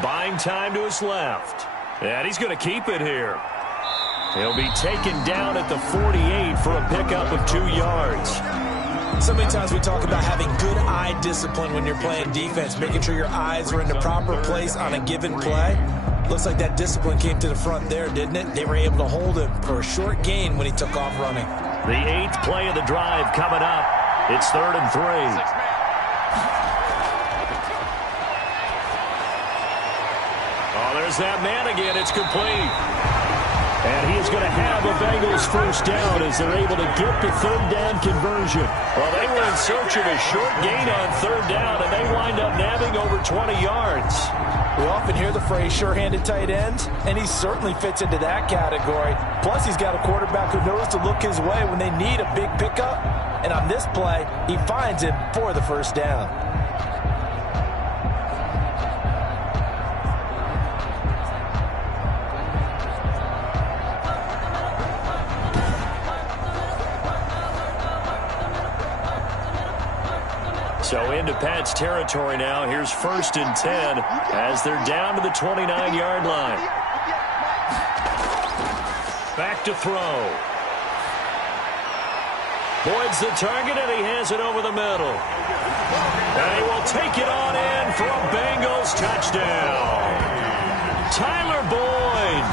Buying time to his left. And he's going to keep it here. He'll be taken down at the 48 for a pickup of 2 yards. So many times we talk about having good eye discipline when you're playing defense, making sure your eyes are in the proper place on a given play. Looks like that discipline came to the front there, didn't it? They were able to hold him for a short gain when he took off running. The 8th play of the drive coming up. It's 3rd and 3. Oh, there's that man again. It's complete. And he is going to have a Bengals first down as they're able to get the 3rd down conversion. Well, they were in search of a short gain on 3rd down, and they wind up nabbing over 20 yards. We often hear the phrase sure-handed tight ends, and he certainly fits into that category. Plus, he's got a quarterback who knows to look his way when they need a big pickup. And on this play, he finds him for the first down. So into Pat's territory now. Here's 1st and 10 as they're down to the 29-yard line. Back to throw. Boyd's the target, and he has it over the middle. And he will take it on in for a Bengals touchdown. Tyler Boyd,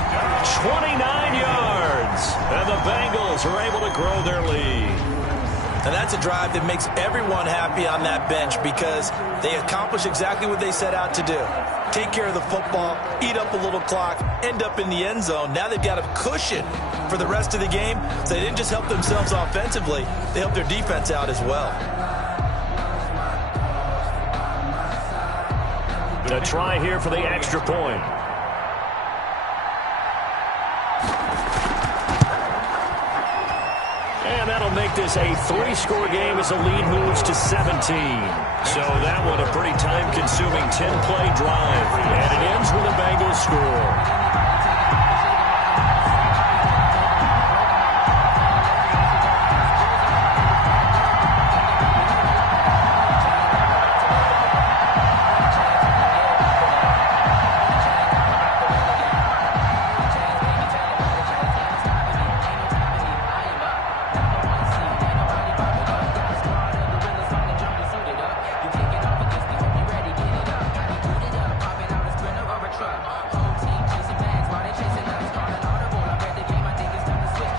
29 yards. And the Bengals are able to grow their lead. And that's a drive that makes everyone happy on that bench because they accomplish exactly what they set out to do. Take care of the football, eat up a little clock, end up in the end zone. Now they've got a cushion for the rest of the game. So they didn't just help themselves offensively, they helped their defense out as well. A try here for the extra point. And that'll make this a 3-score game as the lead moves to 17. So that one a pretty time-consuming 10-play drive. And it ends with a Bengals score.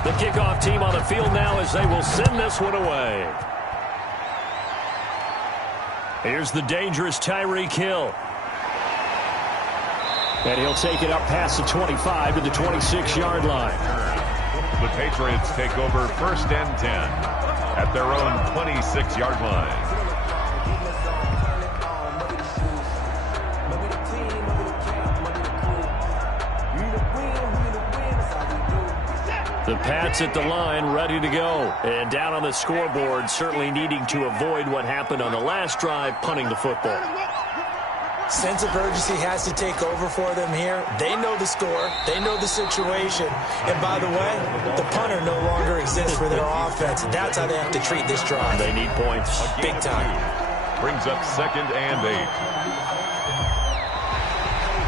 The kickoff team on the field now as they will send this one away. Here's the dangerous Tyreek Hill. And he'll take it up past the 25 to the 26-yard line. The Patriots take over 1st and 10 at their own 26-yard line. The Pats at the line, ready to go. And down on the scoreboard, certainly needing to avoid what happened on the last drive, punting the football. Sense of urgency has to take over for them here. They know the score. They know the situation. And by the way, the punter no longer exists for their offense. That's how they have to treat this drive. They need points. Big time. Brings up 2nd and 8.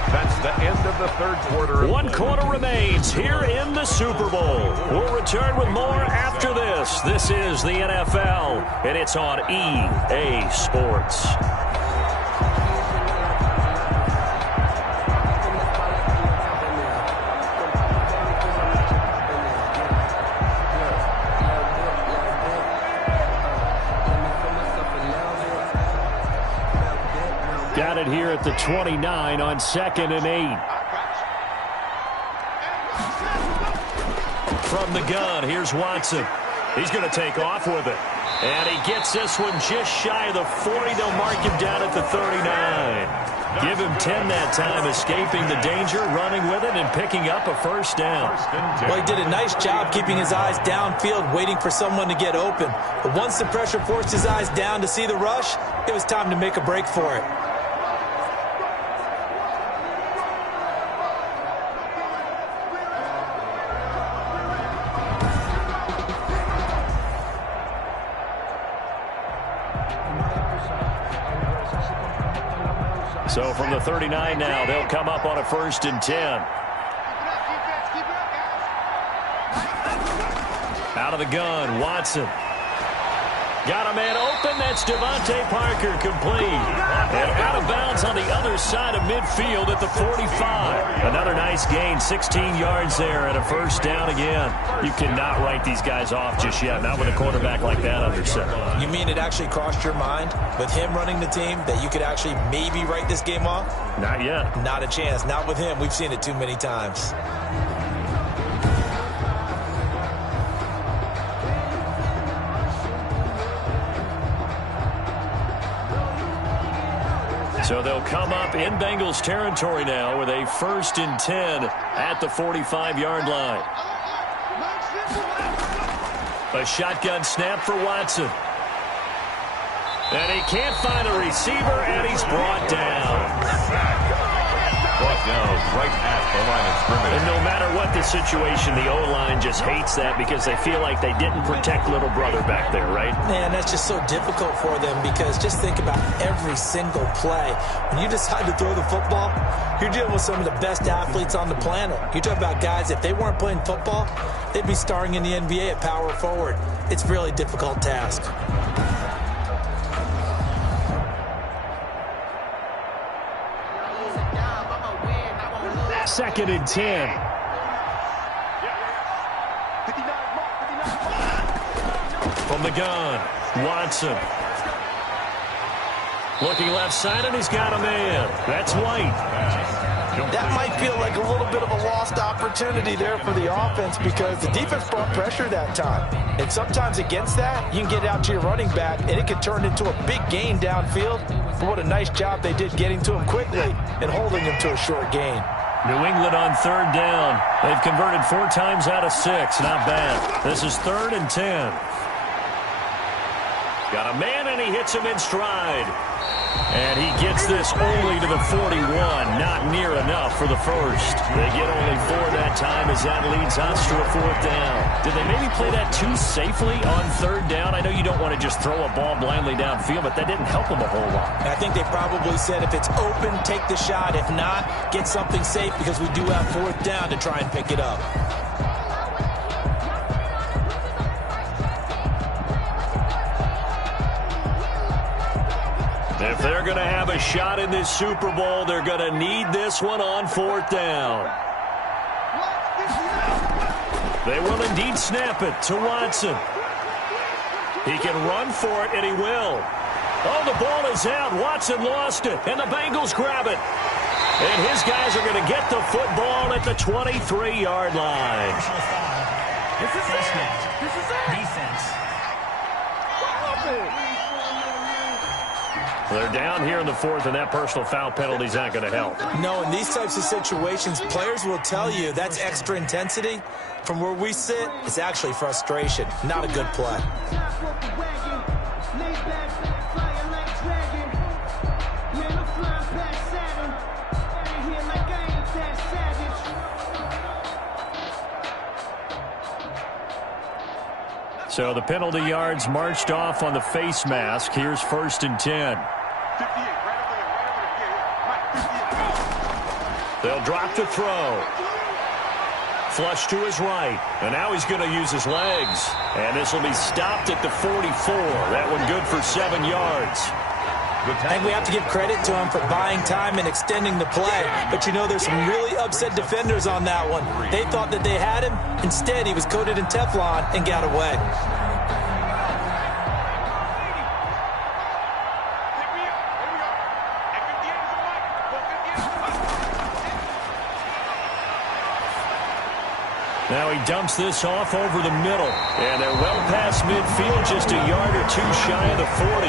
That's the end of the 3rd quarter. 1 quarter remains here in the Super Bowl. We'll return with more after this. This is the NFL, and it's on EA Sports. Got it here at the 29 on 2nd and 8. From the gun, here's Watson. He's going to take off with it. And he gets this one just shy of the 40. They'll mark him down at the 39. Give him 10 that time, escaping the danger, running with it, and picking up a 1st down. Well, he did a nice job keeping his eyes downfield, waiting for someone to get open. But once the pressure forced his eyes down to see the rush, it was time to make a break for it. So from the 39 now, they'll come up on a 1st and 10. Out of the gun, Watson. Got a man open. That's Devontae Parker, complete. And out of bounds on the other side of midfield at the 45. Another nice gain, 16 yards there and a 1st down again. You cannot write these guys off just yet, not with a quarterback like that under center. You mean it actually crossed your mind with him running the team that you could actually maybe write this game off? Not yet. Not a chance. Not with him. We've seen it too many times. So they'll come up in Bengals territory now with a 1st and 10 at the 45-yard line. A shotgun snap for Watson. And he can't find a receiver, and he's brought down. Brought down right at the line of scrimmage. And no matter what the situation, the O-line just hates that because they feel like they didn't protect little brother back there, right? Man, that's just so difficult for them because just think about every single play. When you decide to throw the football, you're dealing with some of the best athletes on the planet. You talk about guys, if they weren't playing football, they'd be starring in the NBA at power forward. It's a really difficult task. 2nd and 10. From the gun, Watson. Looking left side, and he's got a man. That's White. That might feel like a little bit of a lost opportunity there for the offense because the defense brought pressure that time. And sometimes against that, you can get out to your running back, and it can turn into a big gain downfield. But what a nice job they did getting to him quickly and holding him to a short gain. New England on 3rd down. They've converted 4 times out of 6. Not bad. This is 3rd and 10. Got a man, and he hits him in stride. And he gets this only to the 41. Not near enough for the 1st. They get only 4 that time as that leads us to a 4th down. Did they maybe play that too safely on 3rd down? I know you don't want to just throw a ball blindly downfield, but that didn't help them a whole lot. I think they probably said if it's open, take the shot. If not, get something safe because we do have 4th down to try and pick it up. If they're going to have a shot in this Super Bowl, they're going to need this one on 4th down. They will indeed snap it to Watson. He can run for it, and he will. Oh, the ball is out. Watson lost it, and the Bengals grab it. And his guys are going to get the football at the 23-yard line. This is it. This is it. Defense. They're down here in the fourth, and that personal foul penalty is not going to help. No, in these types of situations, players will tell you that's extra intensity. From where we sit, it's actually frustration, not a good play. So the penalty yards marched off on the face mask. Here's 1st and 10. They'll drop to throw. Flush to his right. And now he's going to use his legs. And this will be stopped at the 44. That one good for 7 yards. I think we have to give credit to him for buying time and extending the play. But you know, there's some really upset defenders on that one. They thought that they had him. Instead, he was coated in Teflon and got away. Now he dumps this off over the middle. And they're well past midfield, just a yard or two shy of the 40.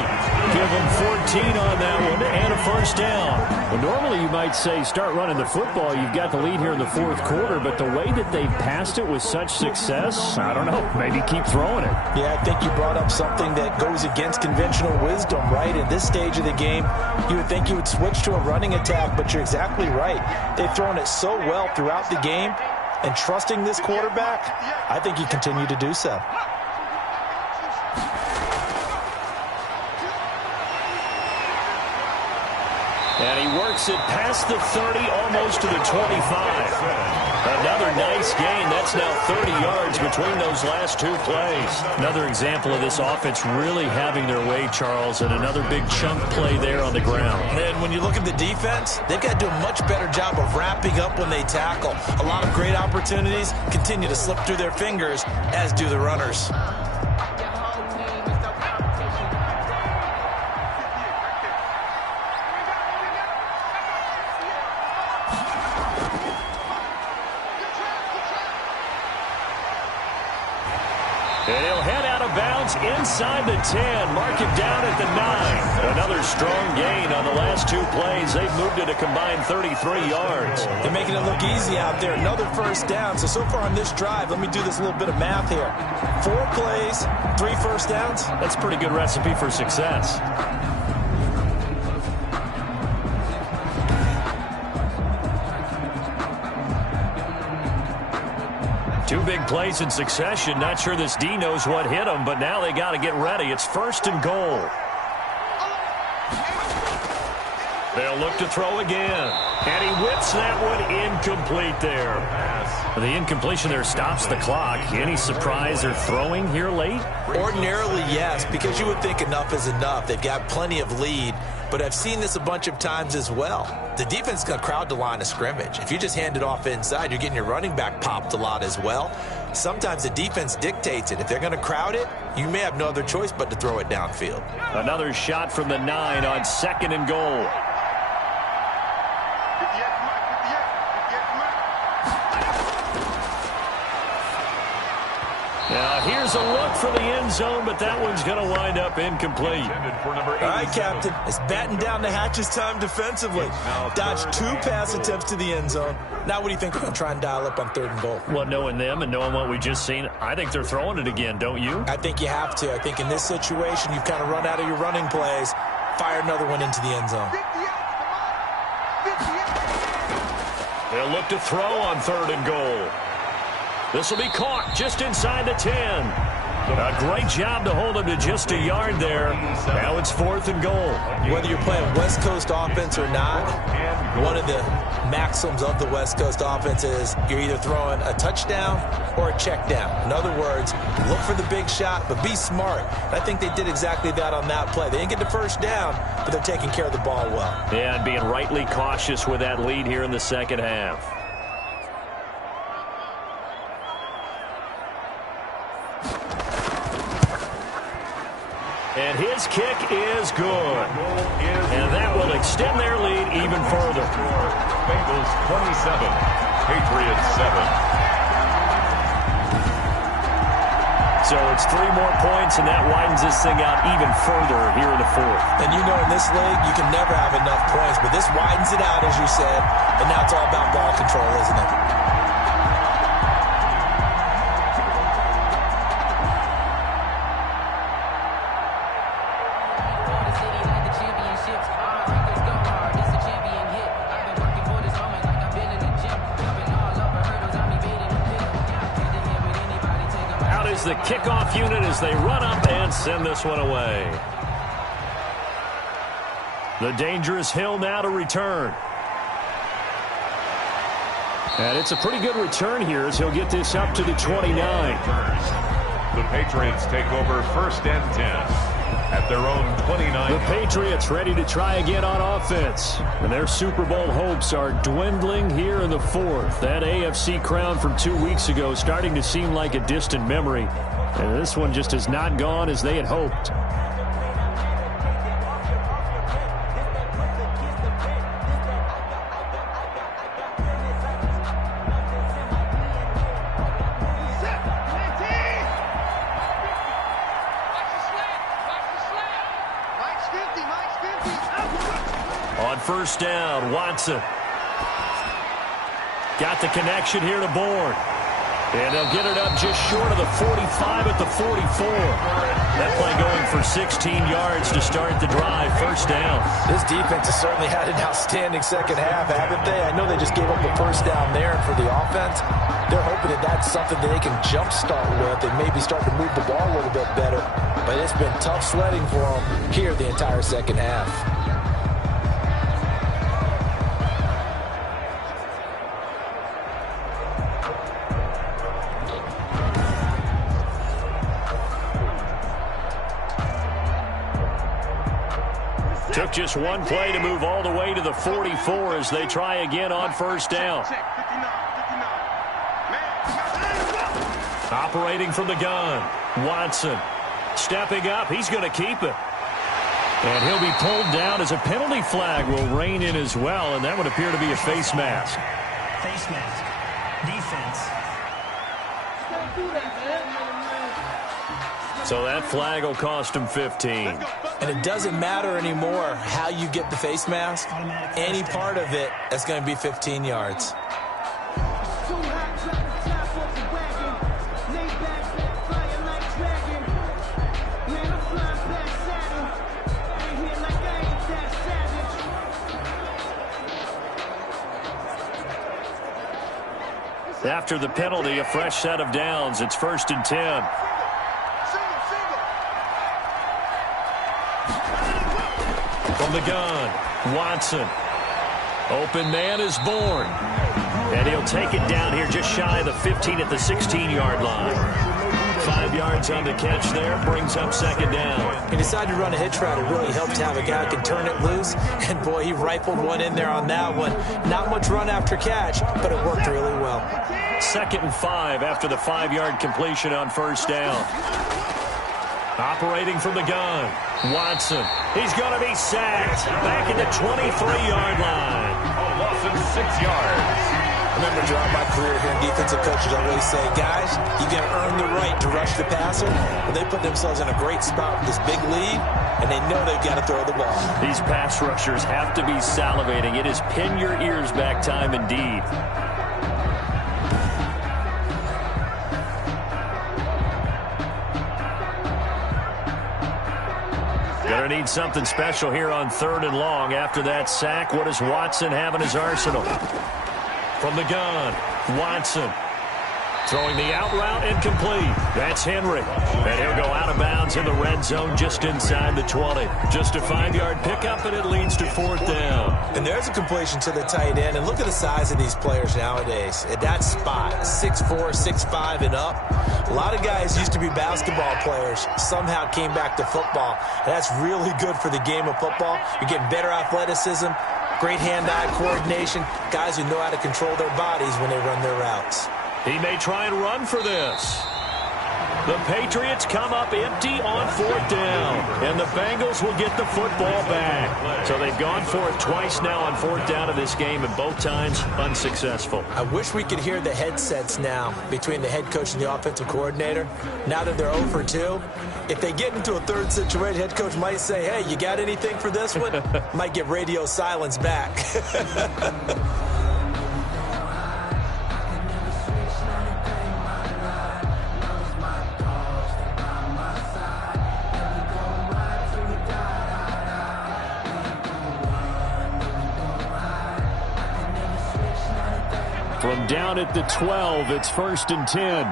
Give them 14 on that one and a 1st down. Well, normally you might say start running the football. You've got the lead here in the 4th quarter, but the way that they've passed it with such success, I don't know, maybe keep throwing it. Yeah, I think you brought up something that goes against conventional wisdom, right? In this stage of the game, you would think you would switch to a running attack, but you're exactly right. They've thrown it so well throughout the game. And trusting this quarterback, I think you continue to do so. And he works it past the 30, almost to the 25. Another nice gain. That's now 30 yards between those last 2 plays. Another example of this offense really having their way, Charles, and another big chunk play there on the ground. And when you look at the defense, they've got to do a much better job of wrapping up when they tackle. A lot of great opportunities continue to slip through their fingers, as do the runners. And he'll head out of bounds inside the 10. Mark him down at the 9. Another strong gain on the last 2 plays. They've moved it a combined 33 yards. They're making it look easy out there. Another 1st down. So far on this drive, let me do this little bit of math here. 4 plays, 3 1st downs. That's a pretty good recipe for success. Two big plays in succession. Not sure this D knows what hit him, but now they got to get ready. It's 1st and goal. They'll look to throw again. And he whips that one incomplete there. The incompletion there stops the clock. Any surprise they're throwing here late? Ordinarily, yes, because you would think enough is enough. They've got plenty of lead, but I've seen this a bunch of times as well. The defense is going to crowd the line of scrimmage. If you just hand it off inside, you're getting your running back popped a lot as well. Sometimes the defense dictates it. If they're going to crowd it, you may have no other choice but to throw it downfield. Another shot from the 9 on 2nd and goal. Now here's a look for the end zone, but that one's going to wind up incomplete. All right, Captain. It's batten down the hatches time defensively. Dodged 2 pass attempts to the end zone. Now what do you think they're going to try and dial up on 3rd and goal? Well, knowing them and knowing what we just seen, I think they're throwing it again, don't you? I think you have to. I think in this situation, you've kind of run out of your running plays. Fire another one into the end zone. They'll look to throw on 3rd and goal. This will be caught just inside the 10. A great job to hold him to just a yard there. Now it's 4th and goal. Whether you're playing West Coast offense or not, one of the maxims of the West Coast offense is you're either throwing a touchdown or a check down. In other words, look for the big shot, but be smart. I think they did exactly that on that play. They didn't get the 1st down, but they're taking care of the ball well. Yeah, and being rightly cautious with that lead here in the 2nd half. And his kick is good. And that will extend their lead even further. Bengals 27, Patriots 7. So it's 3 more points, and that widens this thing out even further here in the fourth. And you know, in this league, you can never have enough points, but this widens it out, as you said, and now it's all about ball control, isn't it? The kickoff unit as they run up and send this one away. The dangerous Hill now to return. And it's a pretty good return here as he'll get this up to the 29. The Patriots take over 1st and 10 at their own 29. The Patriots ready to try again on offense. And their Super Bowl hopes are dwindling here in the fourth. That AFC crown from 2 weeks ago starting to seem like a distant memory. And this one just has not gone as they had hoped. On 1st down, Watson. Got the connection here to Bourne. And they'll get it up just short of the 45 at the 44. That play going for 16 yards to start the drive. 1st down. This defense has certainly had an outstanding second half, haven't they? I know they just gave up the 1st down there, and for the offense, they're hoping that that's something that they can jumpstart with and maybe start to move the ball a little bit better. But it's been tough sledding for them here the entire second half. Took just one play to move all the way to the 44 as they try again on 1st down. Operating from the gun, Watson. Stepping up, he's going to keep it. And he'll be pulled down as a penalty flag will rein in as well, and that would appear to be a face mask. Face mask. Defense. So that flag will cost him 15. And it doesn't matter anymore how you get the face mask. Any part of it, that's going to be 15 yards. After the penalty, a fresh set of downs. It's 1st and 10. From the gun, Watson. Open man is Bourne. And he'll take it down here just shy of the 15 at the 16-yard line. 5 yards on the catch there, brings up 2nd down. He decided to run a hitch route. It really helped to have a guy who can turn it loose. And, boy, he rifled one in there on that one. Not much run after catch, but it worked really well. 2nd and 5 after the 5-yard completion on 1st down. Operating from the gun, Watson. He's going to be sacked back at the 23-yard line. Loss of 6 yards. Remember, throughout my career here in defensive coaches, I always say, guys, you got to earn the right to rush the passer. But they put themselves in a great spot with this big lead, and they know they've got to throw the ball. These pass rushers have to be salivating. It is pin your ears back time indeed. Gonna need something special here on 3rd and long. After that sack, what does Watson have in his arsenal? From the gun, Watson. Throwing the out route incomplete. That's Henry. And he'll go out of bounds in the red zone just inside the 20. Just a 5-yard pickup, and it leads to 4th down. And there's a completion to the tight end. And look at the size of these players nowadays. At that spot, 6'4", 6'5", and up. A lot of guys used to be basketball players. Somehow came back to football. And that's really good for the game of football. You're getting better athleticism, great hand-eye coordination, guys who know how to control their bodies when they run their routes. He may try and run for this. The Patriots come up empty on fourth down, and the Bengals will get the football back. So they've gone for it twice now on fourth down of this game, and both times unsuccessful. I wish we could hear the headsets now between the head coach and the offensive coordinator. Now that they're 0 for 2, if they get into a third situation, head coach might say, hey, you got anything for this one? Might get radio silence back. From down at the 12, it's 1st and 10.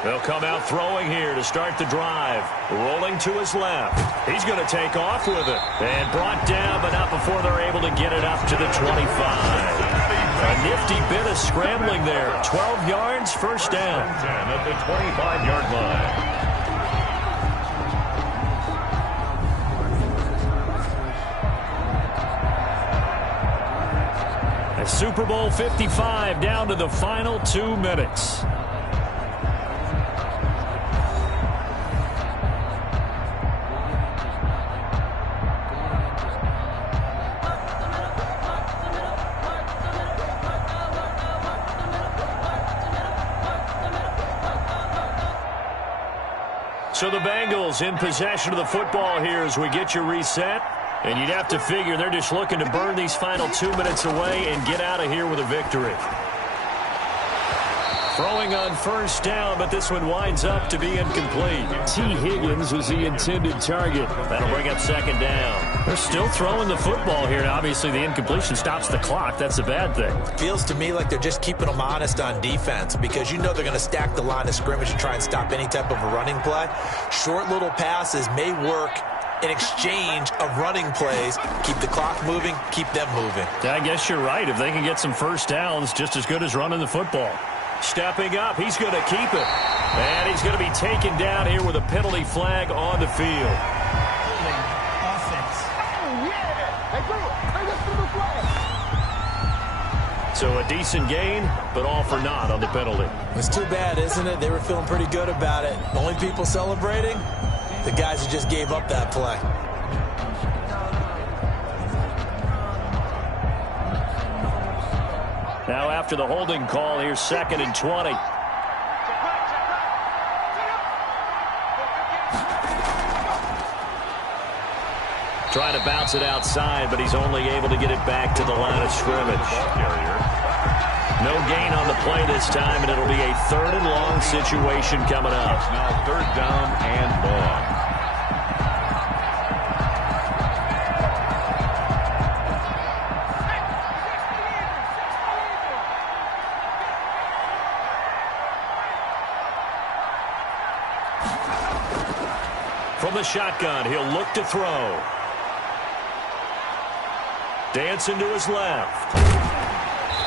They'll come out throwing here to start the drive. Rolling to his left. He's going to take off with it. And brought down, but not before they're able to get it up to the 25. A nifty bit of scrambling there. 12 yards, first down. 10 at the 25-yard line. Super Bowl 55 down to the final 2 minutes. So the Bengals in possession of the football here as we get you reset. And you'd have to figure they're just looking to burn these final 2 minutes away and get out of here with a victory. Throwing on first down, but this one winds up to be incomplete. T. Higgins was the intended target. That'll bring up second down. They're still throwing the football here, and obviously the incompletion stops the clock. That's a bad thing. Feels to me like they're just keeping them honest on defense because you know they're going to stack the line of scrimmage and try and stop any type of a running play. Short little passes may work in exchange of running plays. Keep the clock moving, keep them moving. I guess you're right. If they can get some first downs, just as good as running the football. Stepping up, he's going to keep it. And he's going to be taken down here with a penalty flag on the field. So a decent gain, but all for naught on the penalty. It's too bad, isn't it? They were feeling pretty good about it. Only people celebrating? The guys who just gave up that play. Now after the holding call, here's 2nd and 20. Trying to bounce it outside, but he's only able to get it back to the line of scrimmage. No gain on the play this time, and it'll be a 3rd and long situation coming up. Now 3rd down and long. From the shotgun, he'll look to throw. Dancing to his left.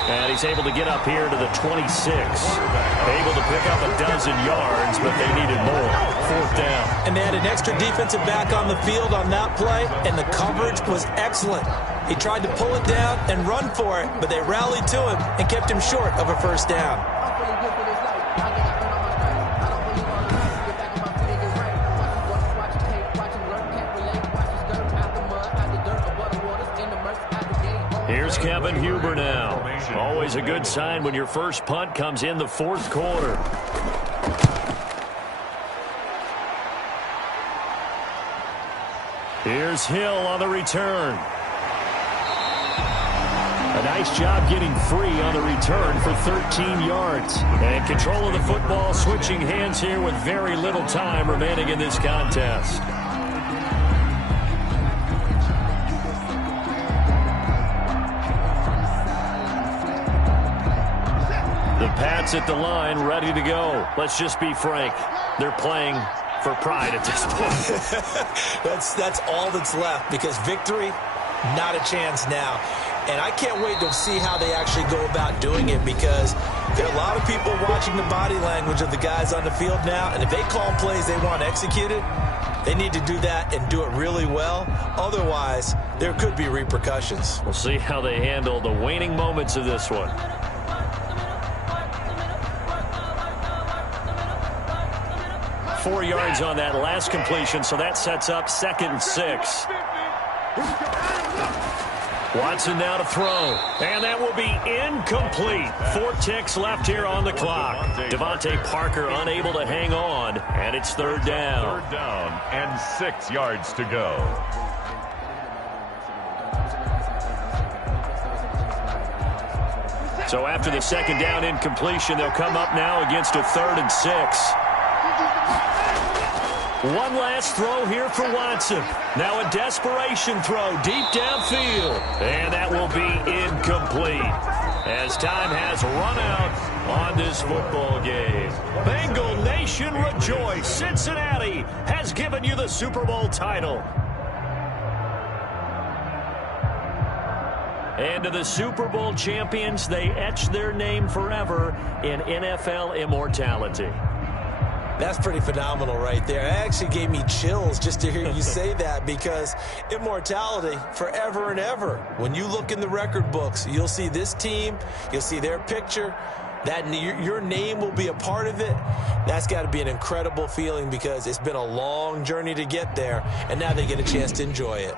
And he's able to get up here to the 26. Able to pick up a dozen yards, but they needed more. 4th down. And they had an extra defensive back on the field on that play, and the coverage was excellent. He tried to pull it down and run for it, but they rallied to him and kept him short of a first down. Here's Kevin Huber now. Always a good sign when your first punt comes in the 4th quarter. Here's Hill on the return. A nice job getting free on the return for 13 yards. And control of the football, switching hands here with very little time remaining in this contest. The Pats at the line, ready to go. Let's just be frank. They're playing for pride at this point. That's all that's left because victory, not a chance now. And I can't wait to see how they actually go about doing it because there are a lot of people watching the body language of the guys on the field now. And if they call plays they want executed, they need to do that and do it really well. Otherwise, there could be repercussions. We'll see how they handle the waning moments of this one. 4 yards on that last completion, so that sets up 2nd and 6. Watson now to throw, and that will be incomplete. 4 ticks left here on the clock. Devontae Parker unable to hang on, and it's 3rd down. 3rd down and 6 yards to go. So after the 2nd down incompletion, they'll come up now against a 3rd and 6. One last throw here for Watson. Now a desperation throw deep downfield. And that will be incomplete as time has run out on this football game. Bengal Nation rejoice. Cincinnati has given you the Super Bowl title. And to the Super Bowl champions, they etch their name forever in NFL immortality. That's pretty phenomenal right there. It actually gave me chills just to hear you say that, because immortality forever and ever. When you look in the record books, you'll see this team, you'll see their picture, that your name will be a part of it. That's got to be an incredible feeling, because it's been a long journey to get there, and now they get a chance to enjoy it.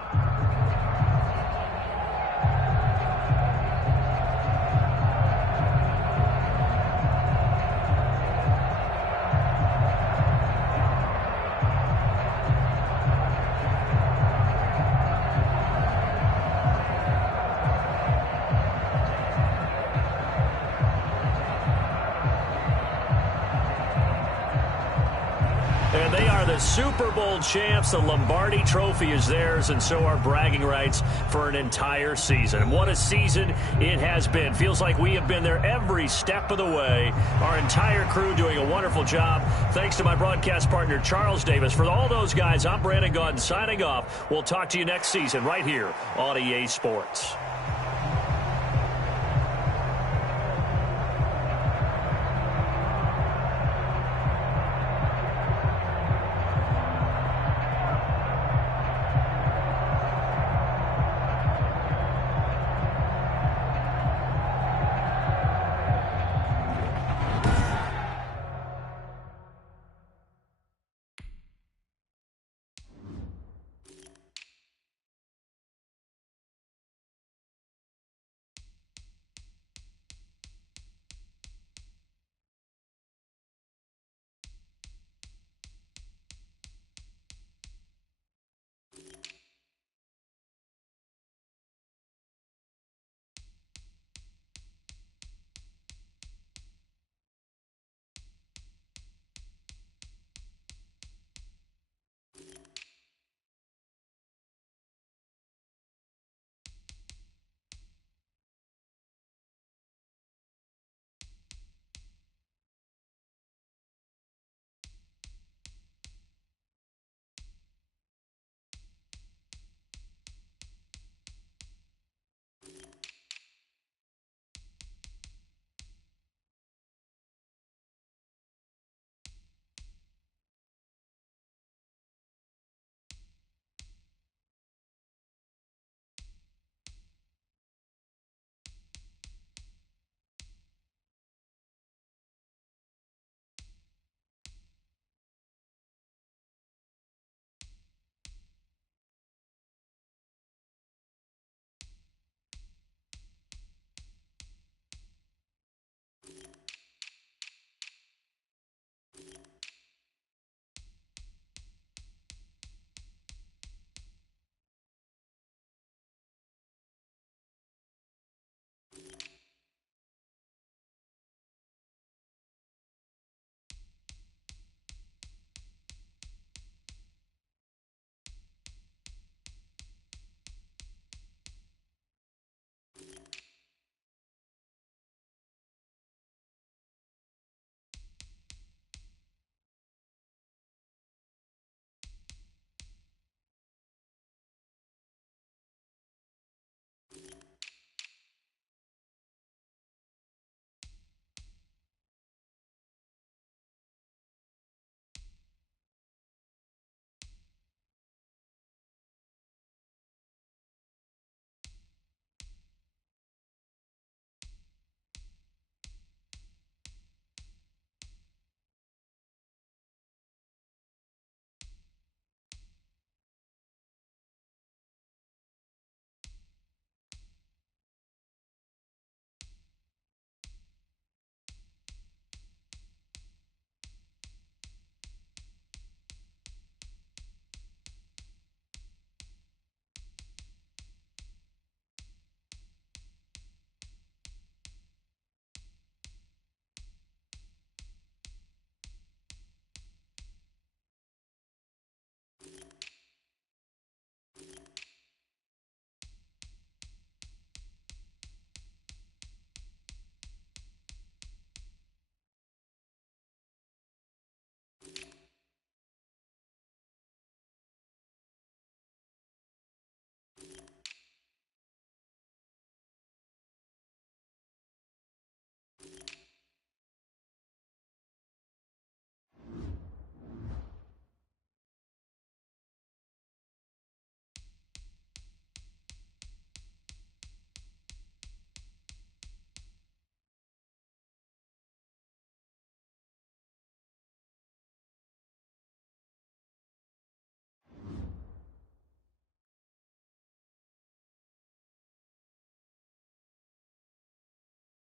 And they are the Super Bowl champs. The Lombardi Trophy is theirs, and so are bragging rights for an entire season. And what a season it has been. Feels like we have been there every step of the way. Our entire crew doing a wonderful job. Thanks to my broadcast partner, Charles Davis. For all those guys, I'm Brandon Gaudin signing off. We'll talk to you next season right here on EA Sports.